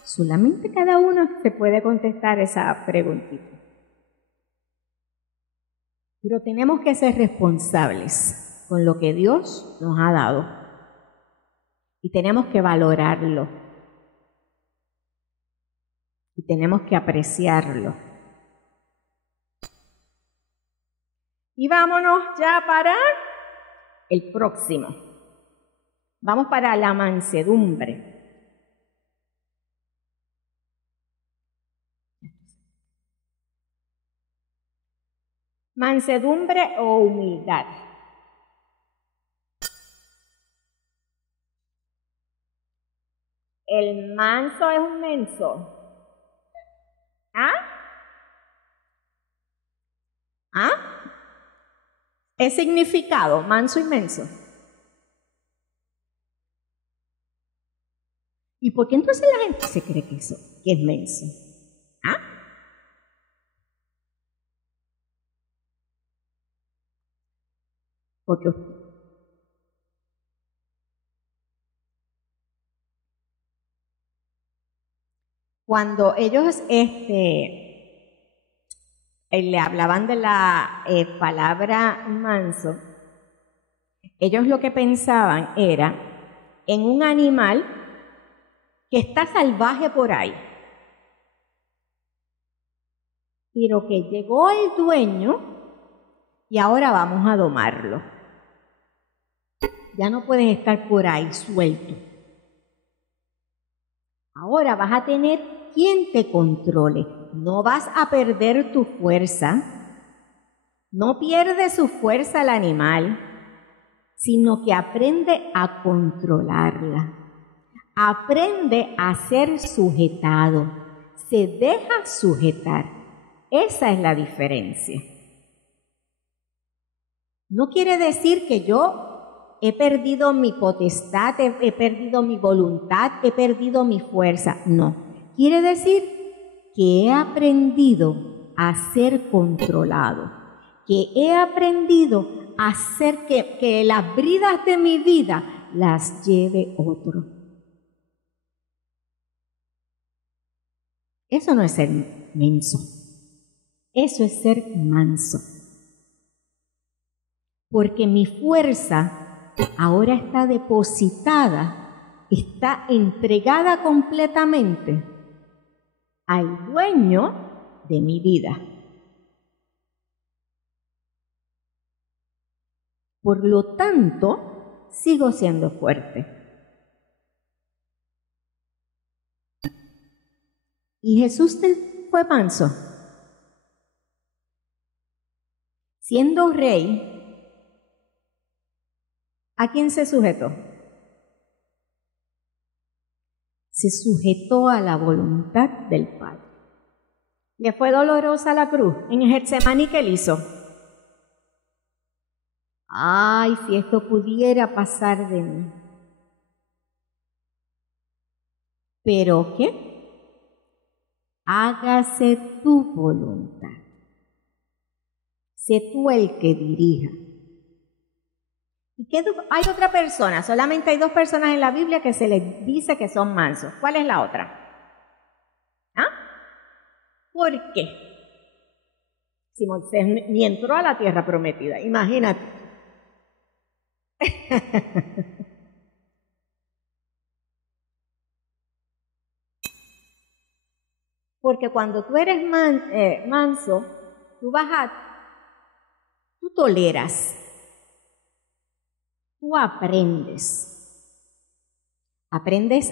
Solamente cada uno se puede contestar esa preguntita. Pero tenemos que ser responsables con lo que Dios nos ha dado. Y tenemos que valorarlo. Y tenemos que apreciarlo. Y vámonos ya para el próximo. Vamos para la mansedumbre. Mansedumbre o humildad. El manso es un menso. ¿Ah? ¿Ah? ¿Es significado manso y menso? ¿Y por qué entonces la gente se cree que es menso? ¿Ah? Porque cuando ellos le hablaban de la palabra manso, ellos lo que pensaban era en un animal que está salvaje por ahí, pero que llegó el dueño y ahora vamos a domarlo. Ya no puedes estar por ahí suelto. Ahora vas a tener quien te controle. No vas a perder tu fuerza. No pierde su fuerza el animal, sino que aprende a controlarla. Aprende a ser sujetado. Se deja sujetar. Esa es la diferencia. No quiere decir que yo he perdido mi potestad, he perdido mi voluntad, he perdido mi fuerza. No. Quiere decir que he aprendido a ser controlado, que he aprendido a hacer que las bridas de mi vida las lleve otro. Eso no es ser menso, eso es ser manso. Porque mi fuerza ahora está depositada, está entregada completamente al dueño de mi vida. Por lo tanto, sigo siendo fuerte. ¿Y Jesús fue manso? Siendo rey, ¿a quién se sujetó? Se sujetó a la voluntad del Padre. ¿Le fue dolorosa la cruz? En Getsemaní, ¿qué él hizo? Ay, si esto pudiera pasar de mí. ¿Pero qué? Hágase tu voluntad. Sé tú el que dirija. ¿Y qué hay otra persona? Solamente hay dos personas en la Biblia que se les dice que son mansos. ¿Cuál es la otra? ¿Ah? ¿Por qué? Si Moisés ni entró a la tierra prometida, imagínate. Porque cuando tú eres manso, tú toleras, tú aprendes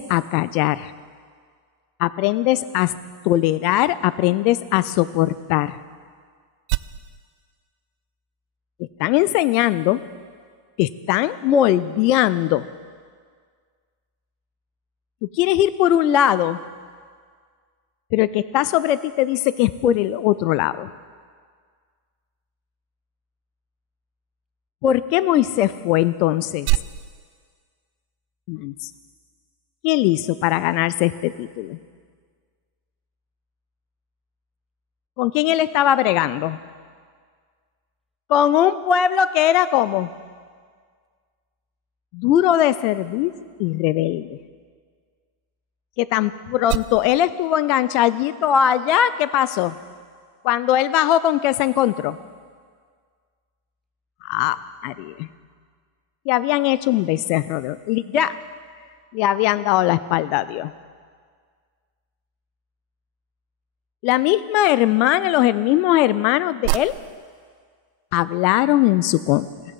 a callar, aprendes a tolerar, aprendes a soportar. Te están enseñando, te están moldeando. Tú quieres ir por un lado, pero el que está sobre ti te dice que es por el otro lado. ¿Por qué Moisés fue entonces manso? ¿Qué él hizo para ganarse este título? ¿Con quién él estaba bregando? Con un pueblo que era como duro de servir y rebelde. Que tan pronto él estuvo enganchadito allá, ¿qué pasó? Cuando él bajó, ¿con qué se encontró? María. Y habían hecho un becerro de oro. Ya le habían dado la espalda a Dios. La misma hermana, los mismos hermanos de él, hablaron en su contra.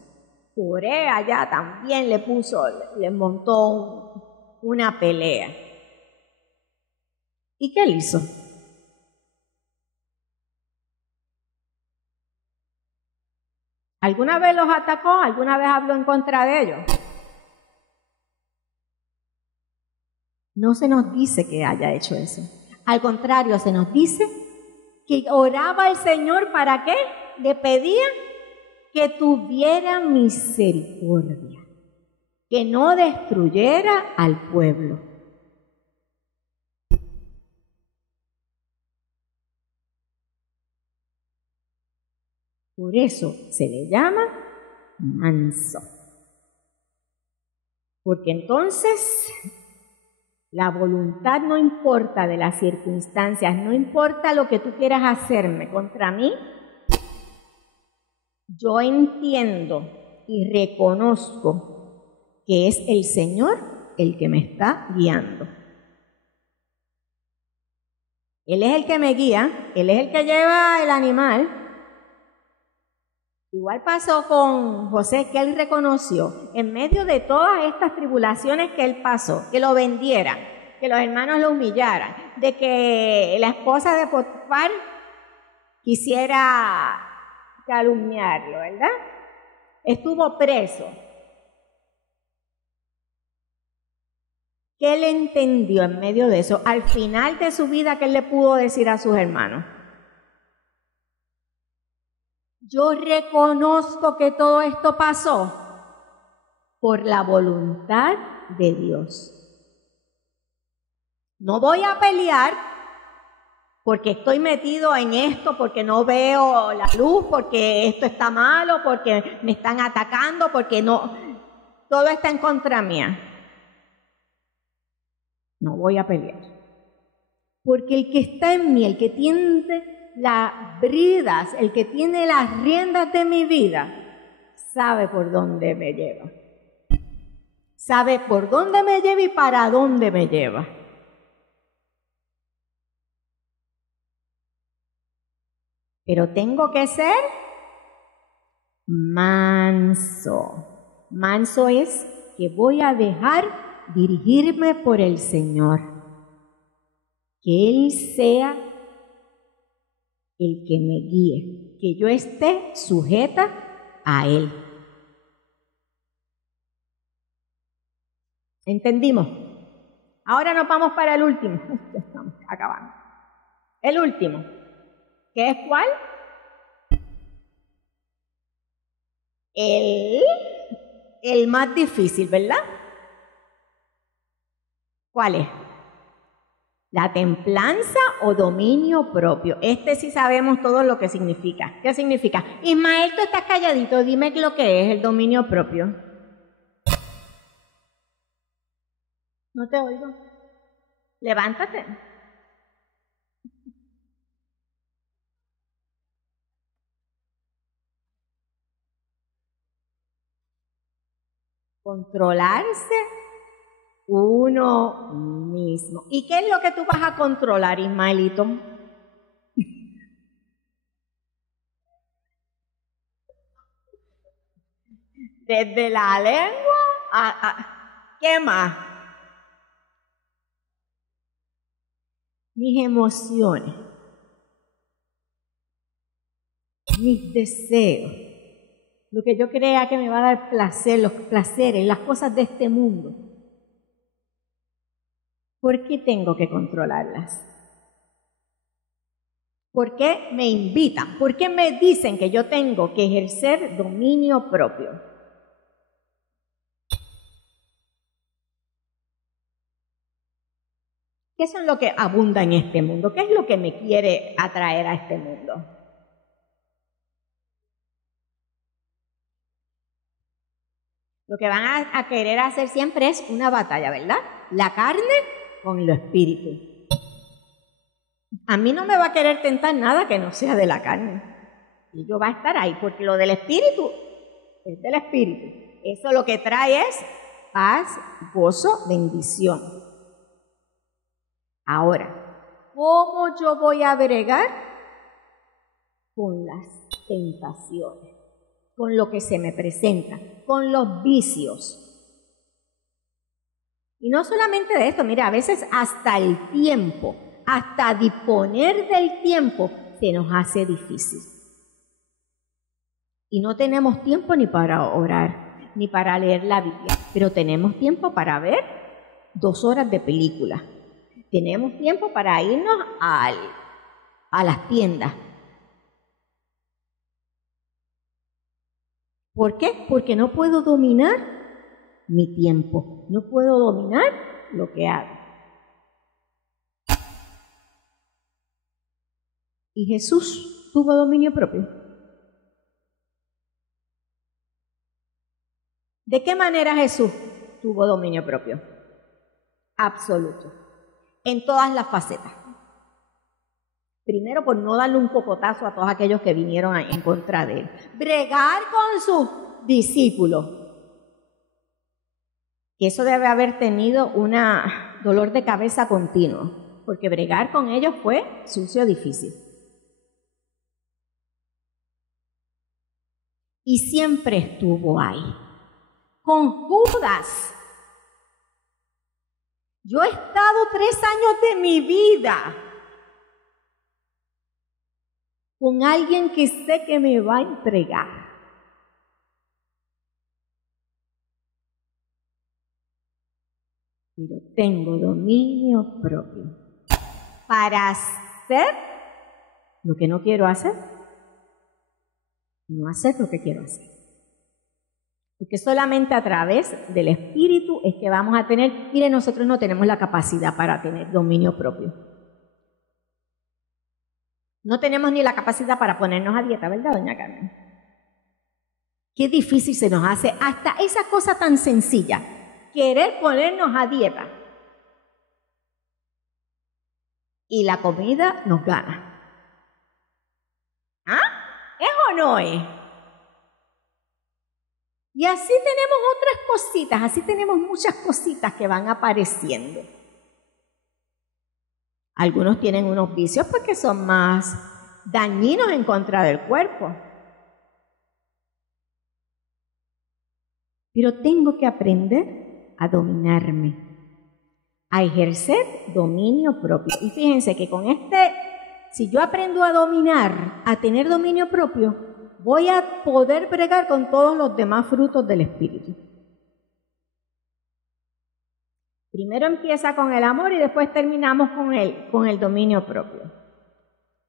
Coré allá también le montó una pelea. ¿Y qué él hizo? ¿Alguna vez los atacó? ¿Alguna vez habló en contra de ellos? No se nos dice que haya hecho eso. Al contrario, se nos dice que oraba al Señor, ¿para qué? le pedía que tuviera misericordia, que no destruyera al pueblo. Por eso se le llama manso. Porque entonces la voluntad no importa de las circunstancias, no importa lo que tú quieras hacerme contra mí. Yo entiendo y reconozco que es el Señor el que me está guiando. Él es el que me guía, Él es el que lleva el animal. Igual pasó con José, que él reconoció en medio de todas estas tribulaciones que él pasó, que lo vendieran, que los hermanos lo humillaran, de que la esposa de Potifar quisiera calumniarlo, ¿verdad? Estuvo preso. ¿Qué él entendió en medio de eso? Al final de su vida, ¿qué él le pudo decir a sus hermanos? Yo reconozco que todo esto pasó por la voluntad de Dios. No voy a pelear porque estoy metido en esto, porque no veo la luz, porque esto está malo, porque me están atacando, porque no, todo está en contra mía. No voy a pelear. Porque el que está en mí, el que tiene las bridas, el que tiene las riendas de mi vida, sabe por dónde me lleva. Sabe por dónde me lleva y para dónde me lleva. Pero tengo que ser manso. Manso es que voy a dejar dirigirme por el Señor. Que Él sea el que me guíe, que yo esté sujeta a Él. ¿Entendimos? Ahora nos vamos para el último. Ya estamos acabando. El último. ¿Qué es cuál? El más difícil, ¿verdad? ¿Cuál es? La templanza o dominio propio. Este sí sabemos todo lo que significa. ¿Qué significa? Ismael, tú estás calladito, dime lo que es el dominio propio. No te oigo. Levántate. Controlarse uno mismo. ¿Y qué es lo que tú vas a controlar, Ismaelito? Desde la lengua ¿qué más? Mis emociones, mis deseos, lo que yo crea que me va a dar placer, los placeres, las cosas de este mundo. ¿Por qué tengo que controlarlas? ¿Por qué me invitan? ¿Por qué me dicen que yo tengo que ejercer dominio propio? ¿Qué es lo que abunda en este mundo? ¿Qué es lo que me quiere atraer a este mundo? Lo que van a querer hacer siempre es una batalla, ¿verdad? La carne con lo espíritu. A mí no me va a querer tentar nada que no sea de la carne. Y yo va a estar ahí, porque lo del espíritu es del espíritu. Eso lo que trae es paz, gozo, bendición. Ahora, ¿cómo yo voy a bregar con las tentaciones? Con lo que se me presenta, con los vicios. Y no solamente de esto, mira, a veces hasta el tiempo, hasta disponer del tiempo se nos hace difícil. Y no tenemos tiempo ni para orar, ni para leer la Biblia, pero tenemos tiempo para ver 2 horas de película. Tenemos tiempo para irnos a las tiendas. ¿Por qué? Porque no puedo dominar mi tiempo, no puedo dominar lo que hago. ¿Y Jesús tuvo dominio propio? ¿De qué manera Jesús tuvo dominio propio? Absoluto. En todas las facetas. Primero, por no darle un cocotazo a todos aquellos que vinieron en contra de él. Bregar con sus discípulos. Y eso debe haber tenido un dolor de cabeza continuo, porque bregar con ellos fue sucio, difícil. Y siempre estuvo ahí. Con Judas. Yo he estado 3 años de mi vida con alguien que sé que me va a entregar. Pero tengo dominio propio para hacer lo que no quiero hacer y no hacer lo que quiero hacer. Porque solamente a través del Espíritu es que vamos a tener, mire, nosotros no tenemos la capacidad para tener dominio propio. No tenemos ni la capacidad para ponernos a dieta, ¿verdad, doña Carmen? Qué difícil se nos hace hasta esa cosa tan sencilla, querer ponernos a dieta. Y la comida nos gana. ¿Ah? ¿Es o no es? Y así tenemos otras cositas, así tenemos muchas cositas que van apareciendo. Algunos tienen unos vicios porque son más dañinos en contra del cuerpo. Pero tengo que aprender a dominarme, a ejercer dominio propio. Y fíjense que con si yo aprendo a dominar, a tener dominio propio, voy a poder bregar con todos los demás frutos del Espíritu. Primero empieza con el amor y después terminamos con el dominio propio.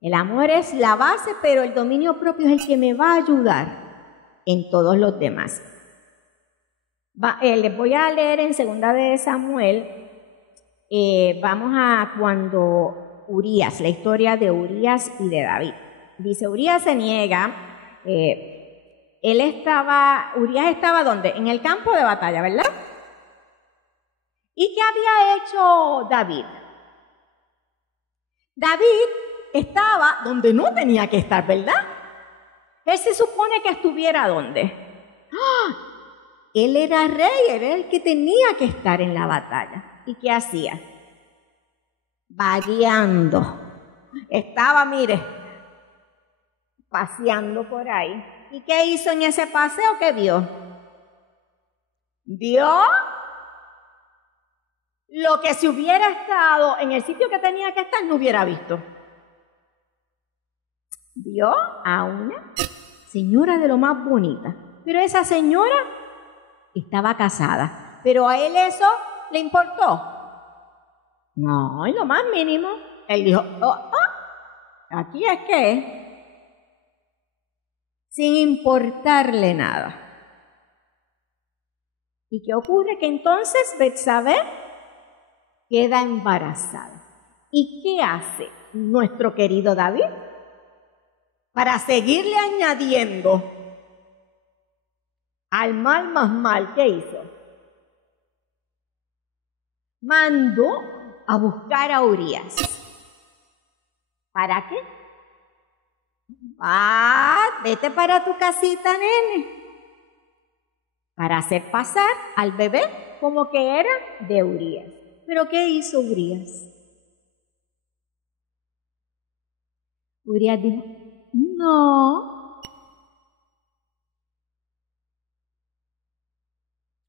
El amor es la base, pero el dominio propio es el que me va a ayudar en todos los demás. Les voy a leer en 2 de Samuel, vamos a cuando Urías, la historia de Urías y de David. Dice, Urías se niega. Urías estaba ¿dónde? En el campo de batalla, ¿verdad? ¿Y qué había hecho David? David estaba donde no tenía que estar, ¿verdad? Él se supone que estuviera ¿dónde? ¡Ah! Él era rey, era el que tenía que estar en la batalla. ¿Y qué hacía? Vagueando. Estaba, mire, paseando por ahí. ¿Y qué hizo en ese paseo? ¿Qué vio? Vio lo que si hubiera estado en el sitio que tenía que estar no hubiera visto. Vio a una señora de lo más bonita, pero esa señora estaba casada, pero a él eso le importó. No, en lo más mínimo. Él dijo, aquí es que sin importarle nada. ¿Y qué ocurre? Que entonces Betsabé queda embarazada. ¿Y qué hace nuestro querido David? Para seguirle añadiendo al mal más mal, ¿qué hizo? Mandó a buscar a Urías. ¿Para qué? Vete para tu casita, nene. Para hacer pasar al bebé como que era de Urías. ¿Pero qué hizo Urías? Urías dijo, no.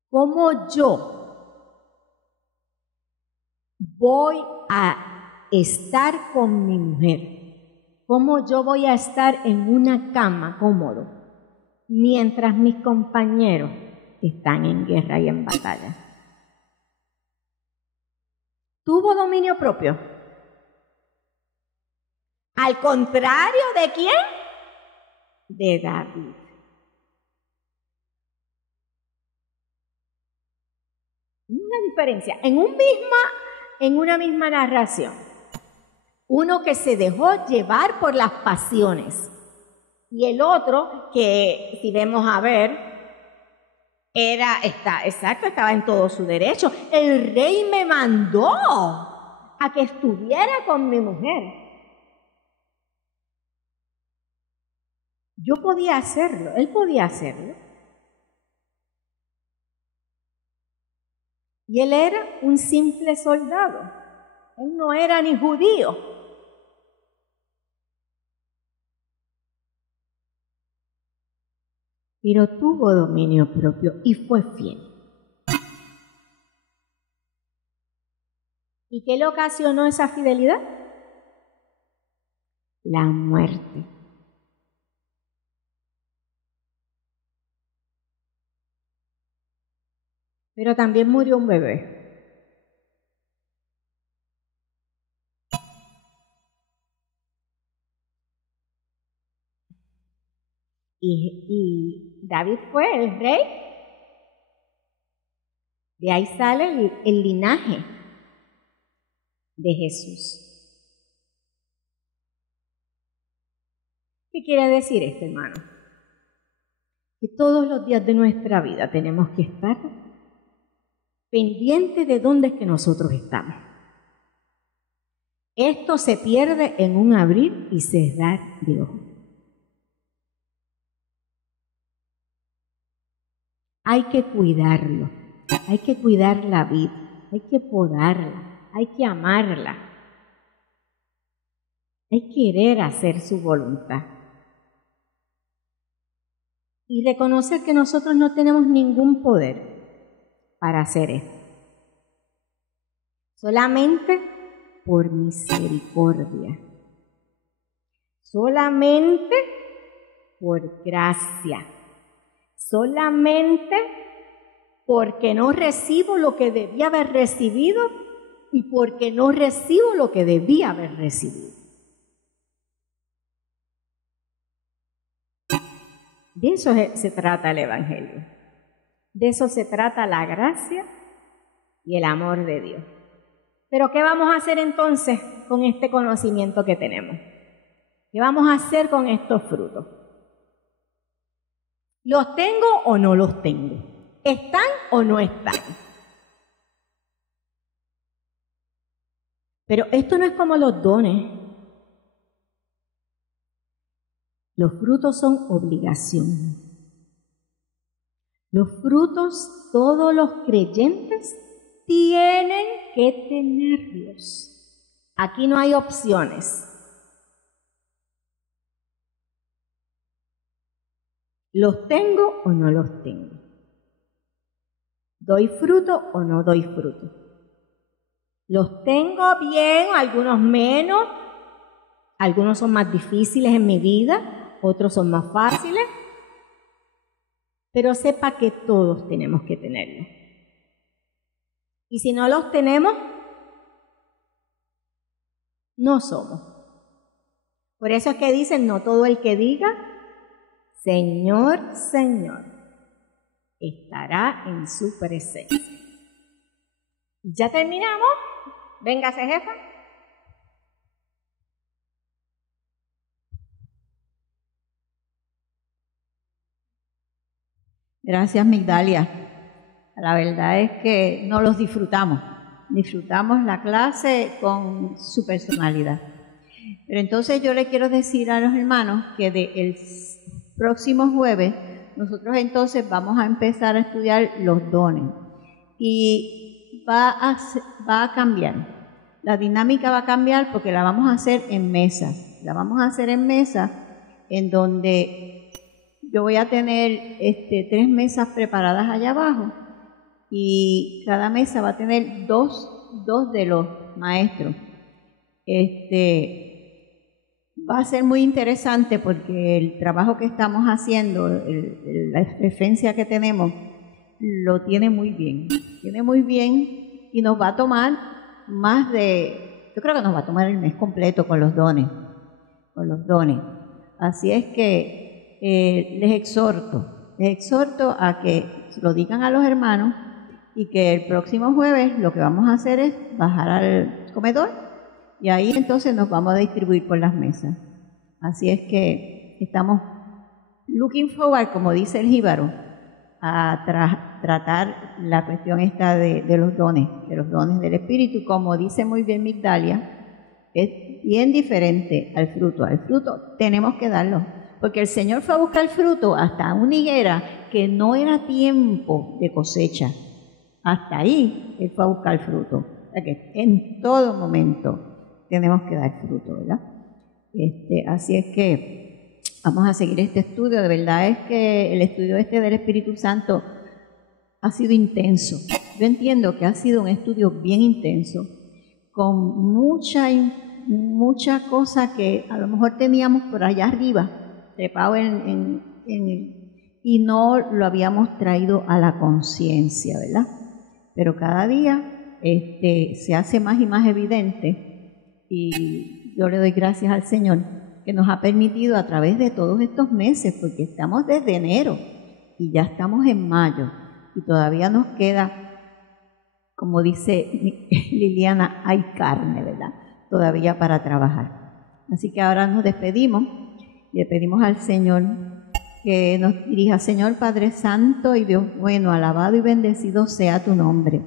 ¿Cómo yo voy a estar con mi mujer? ¿Cómo yo voy a estar en una cama cómodo mientras mis compañeros están en guerra y en batalla? ¿Tuvo dominio propio? Al contrario, ¿de quién? De David. Una diferencia. En una misma narración. Uno que se dejó llevar por las pasiones. Y el otro que, si vemos a ver, estaba en todo su derecho. El rey me mandó a que estuviera con mi mujer. Yo podía hacerlo, él podía hacerlo. Y él era un simple soldado. Él no era ni judío. Pero tuvo dominio propio y fue fiel. ¿Y qué le ocasionó esa fidelidad? La muerte. Pero también murió un bebé. Y David fue el rey. De ahí sale el linaje de Jesús. ¿Qué quiere decir esto, hermano? Que todos los días de nuestra vida tenemos que estar pendientes de dónde es que nosotros estamos. Esto se pierde en un abrir y cerrar de ojos. Hay que cuidarlo, hay que cuidar la vida, hay que podarla, hay que amarla, hay que querer hacer su voluntad. Y reconocer que nosotros no tenemos ningún poder para hacer esto. Solamente por misericordia. Solamente por gracia. Solamente porque no recibo lo que debía haber recibido y porque no recibo lo que debía haber recibido. De eso se trata el Evangelio. De eso se trata la gracia y el amor de Dios. Pero ¿qué vamos a hacer entonces con este conocimiento que tenemos? ¿Qué vamos a hacer con estos frutos? ¿Los tengo o no los tengo? ¿Están o no están? Pero esto no es como los dones. Los frutos son obligación. Los frutos, todos los creyentes tienen que tenerlos. Aquí no hay opciones. ¿Los tengo o no los tengo? ¿Doy fruto o no doy fruto? ¿Los tengo bien, algunos menos? Algunos son más difíciles en mi vida, otros son más fáciles. Pero sepa que todos tenemos que tenerlos. Y si no los tenemos, no somos. Por eso es que dicen, no todo el que diga, Señor, Señor, estará en su presencia. Y ya terminamos. Véngase, jefa. Gracias, Migdalia. La verdad es que no los disfrutamos. Disfrutamos la clase con su personalidad. Pero entonces yo le quiero decir a los hermanos que el próximo jueves nosotros entonces vamos a empezar a estudiar los dones. Y va a cambiar. La dinámica va a cambiar porque la vamos a hacer en mesas. La vamos a hacer en mesas en donde yo voy a tener 3 mesas preparadas allá abajo y cada mesa va a tener dos de los maestros. Va a ser muy interesante porque el trabajo que estamos haciendo, la referencia que tenemos, lo tiene muy bien. Tiene muy bien y nos va a tomar yo creo que nos va a tomar el mes completo con los dones. Así es que les exhorto a que lo digan a los hermanos y que el próximo jueves lo que vamos a hacer es bajar al comedor y ahí entonces nos vamos a distribuir por las mesas. Así es que estamos looking forward, como dice el jíbaro, a tratar la cuestión esta de los dones del Espíritu. Como dice muy bien Migdalia, es bien diferente al fruto. Al fruto tenemos que darlo, porque el Señor fue a buscar fruto hasta una higuera que no era tiempo de cosecha. Hasta ahí Él fue a buscar fruto. O sea que en todo momento tenemos que dar fruto, ¿verdad? Así es que vamos a seguir este estudio. De verdad es que el estudio del Espíritu Santo ha sido intenso. Yo entiendo que ha sido un estudio bien intenso, con mucha cosa que a lo mejor teníamos por allá arriba, trepado y no lo habíamos traído a la conciencia, ¿verdad? Pero cada día se hace más y más evidente, y yo le doy gracias al Señor que nos ha permitido a través de todos estos meses, porque estamos desde enero y ya estamos en mayo y todavía nos queda, como dice Liliana, hay carne, ¿verdad? Todavía para trabajar. Así que ahora nos despedimos, le pedimos al Señor que nos dirija. Señor Padre Santo y Dios bueno, alabado y bendecido sea tu nombre.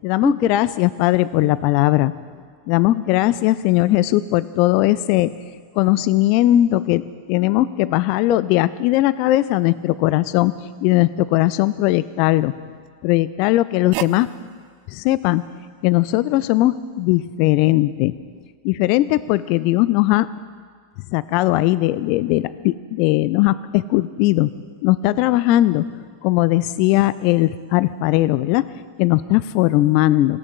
Te damos gracias, Padre, por la palabra. Te damos gracias, Señor Jesús, por todo ese conocimiento que tenemos que bajarlo de aquí de la cabeza a nuestro corazón, y de nuestro corazón proyectarlo, que los demás sepan que nosotros somos diferentes porque Dios nos ha sacado ahí, nos ha esculpido, nos está trabajando, como decía el alfarero, ¿verdad? Que nos está formando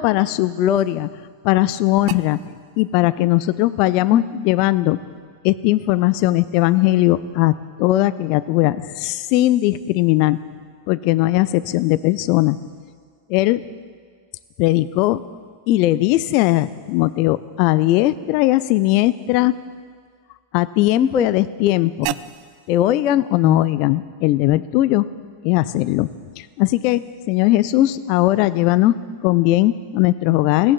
para su gloria, para su honra, y para que nosotros vayamos llevando esta información, este evangelio a toda criatura, sin discriminar, porque no hay acepción de personas. Él predicó y le dice a Timoteo, a diestra y a siniestra, a tiempo y a destiempo, te oigan o no oigan, el deber tuyo es hacerlo. Así que, Señor Jesús, ahora llévanos con bien a nuestros hogares,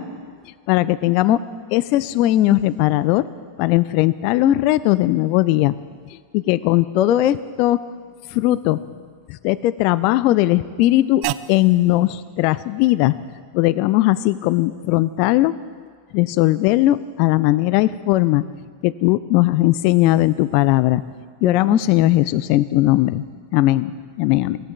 para que tengamos ese sueño reparador para enfrentar los retos del nuevo día, y que con todo esto fruto, este trabajo del Espíritu en nuestras vidas, podamos así confrontarlo, resolverlo a la manera y forma que tú nos has enseñado en tu palabra. Y oramos, Señor Jesús, en tu nombre. Amén, amén, amén.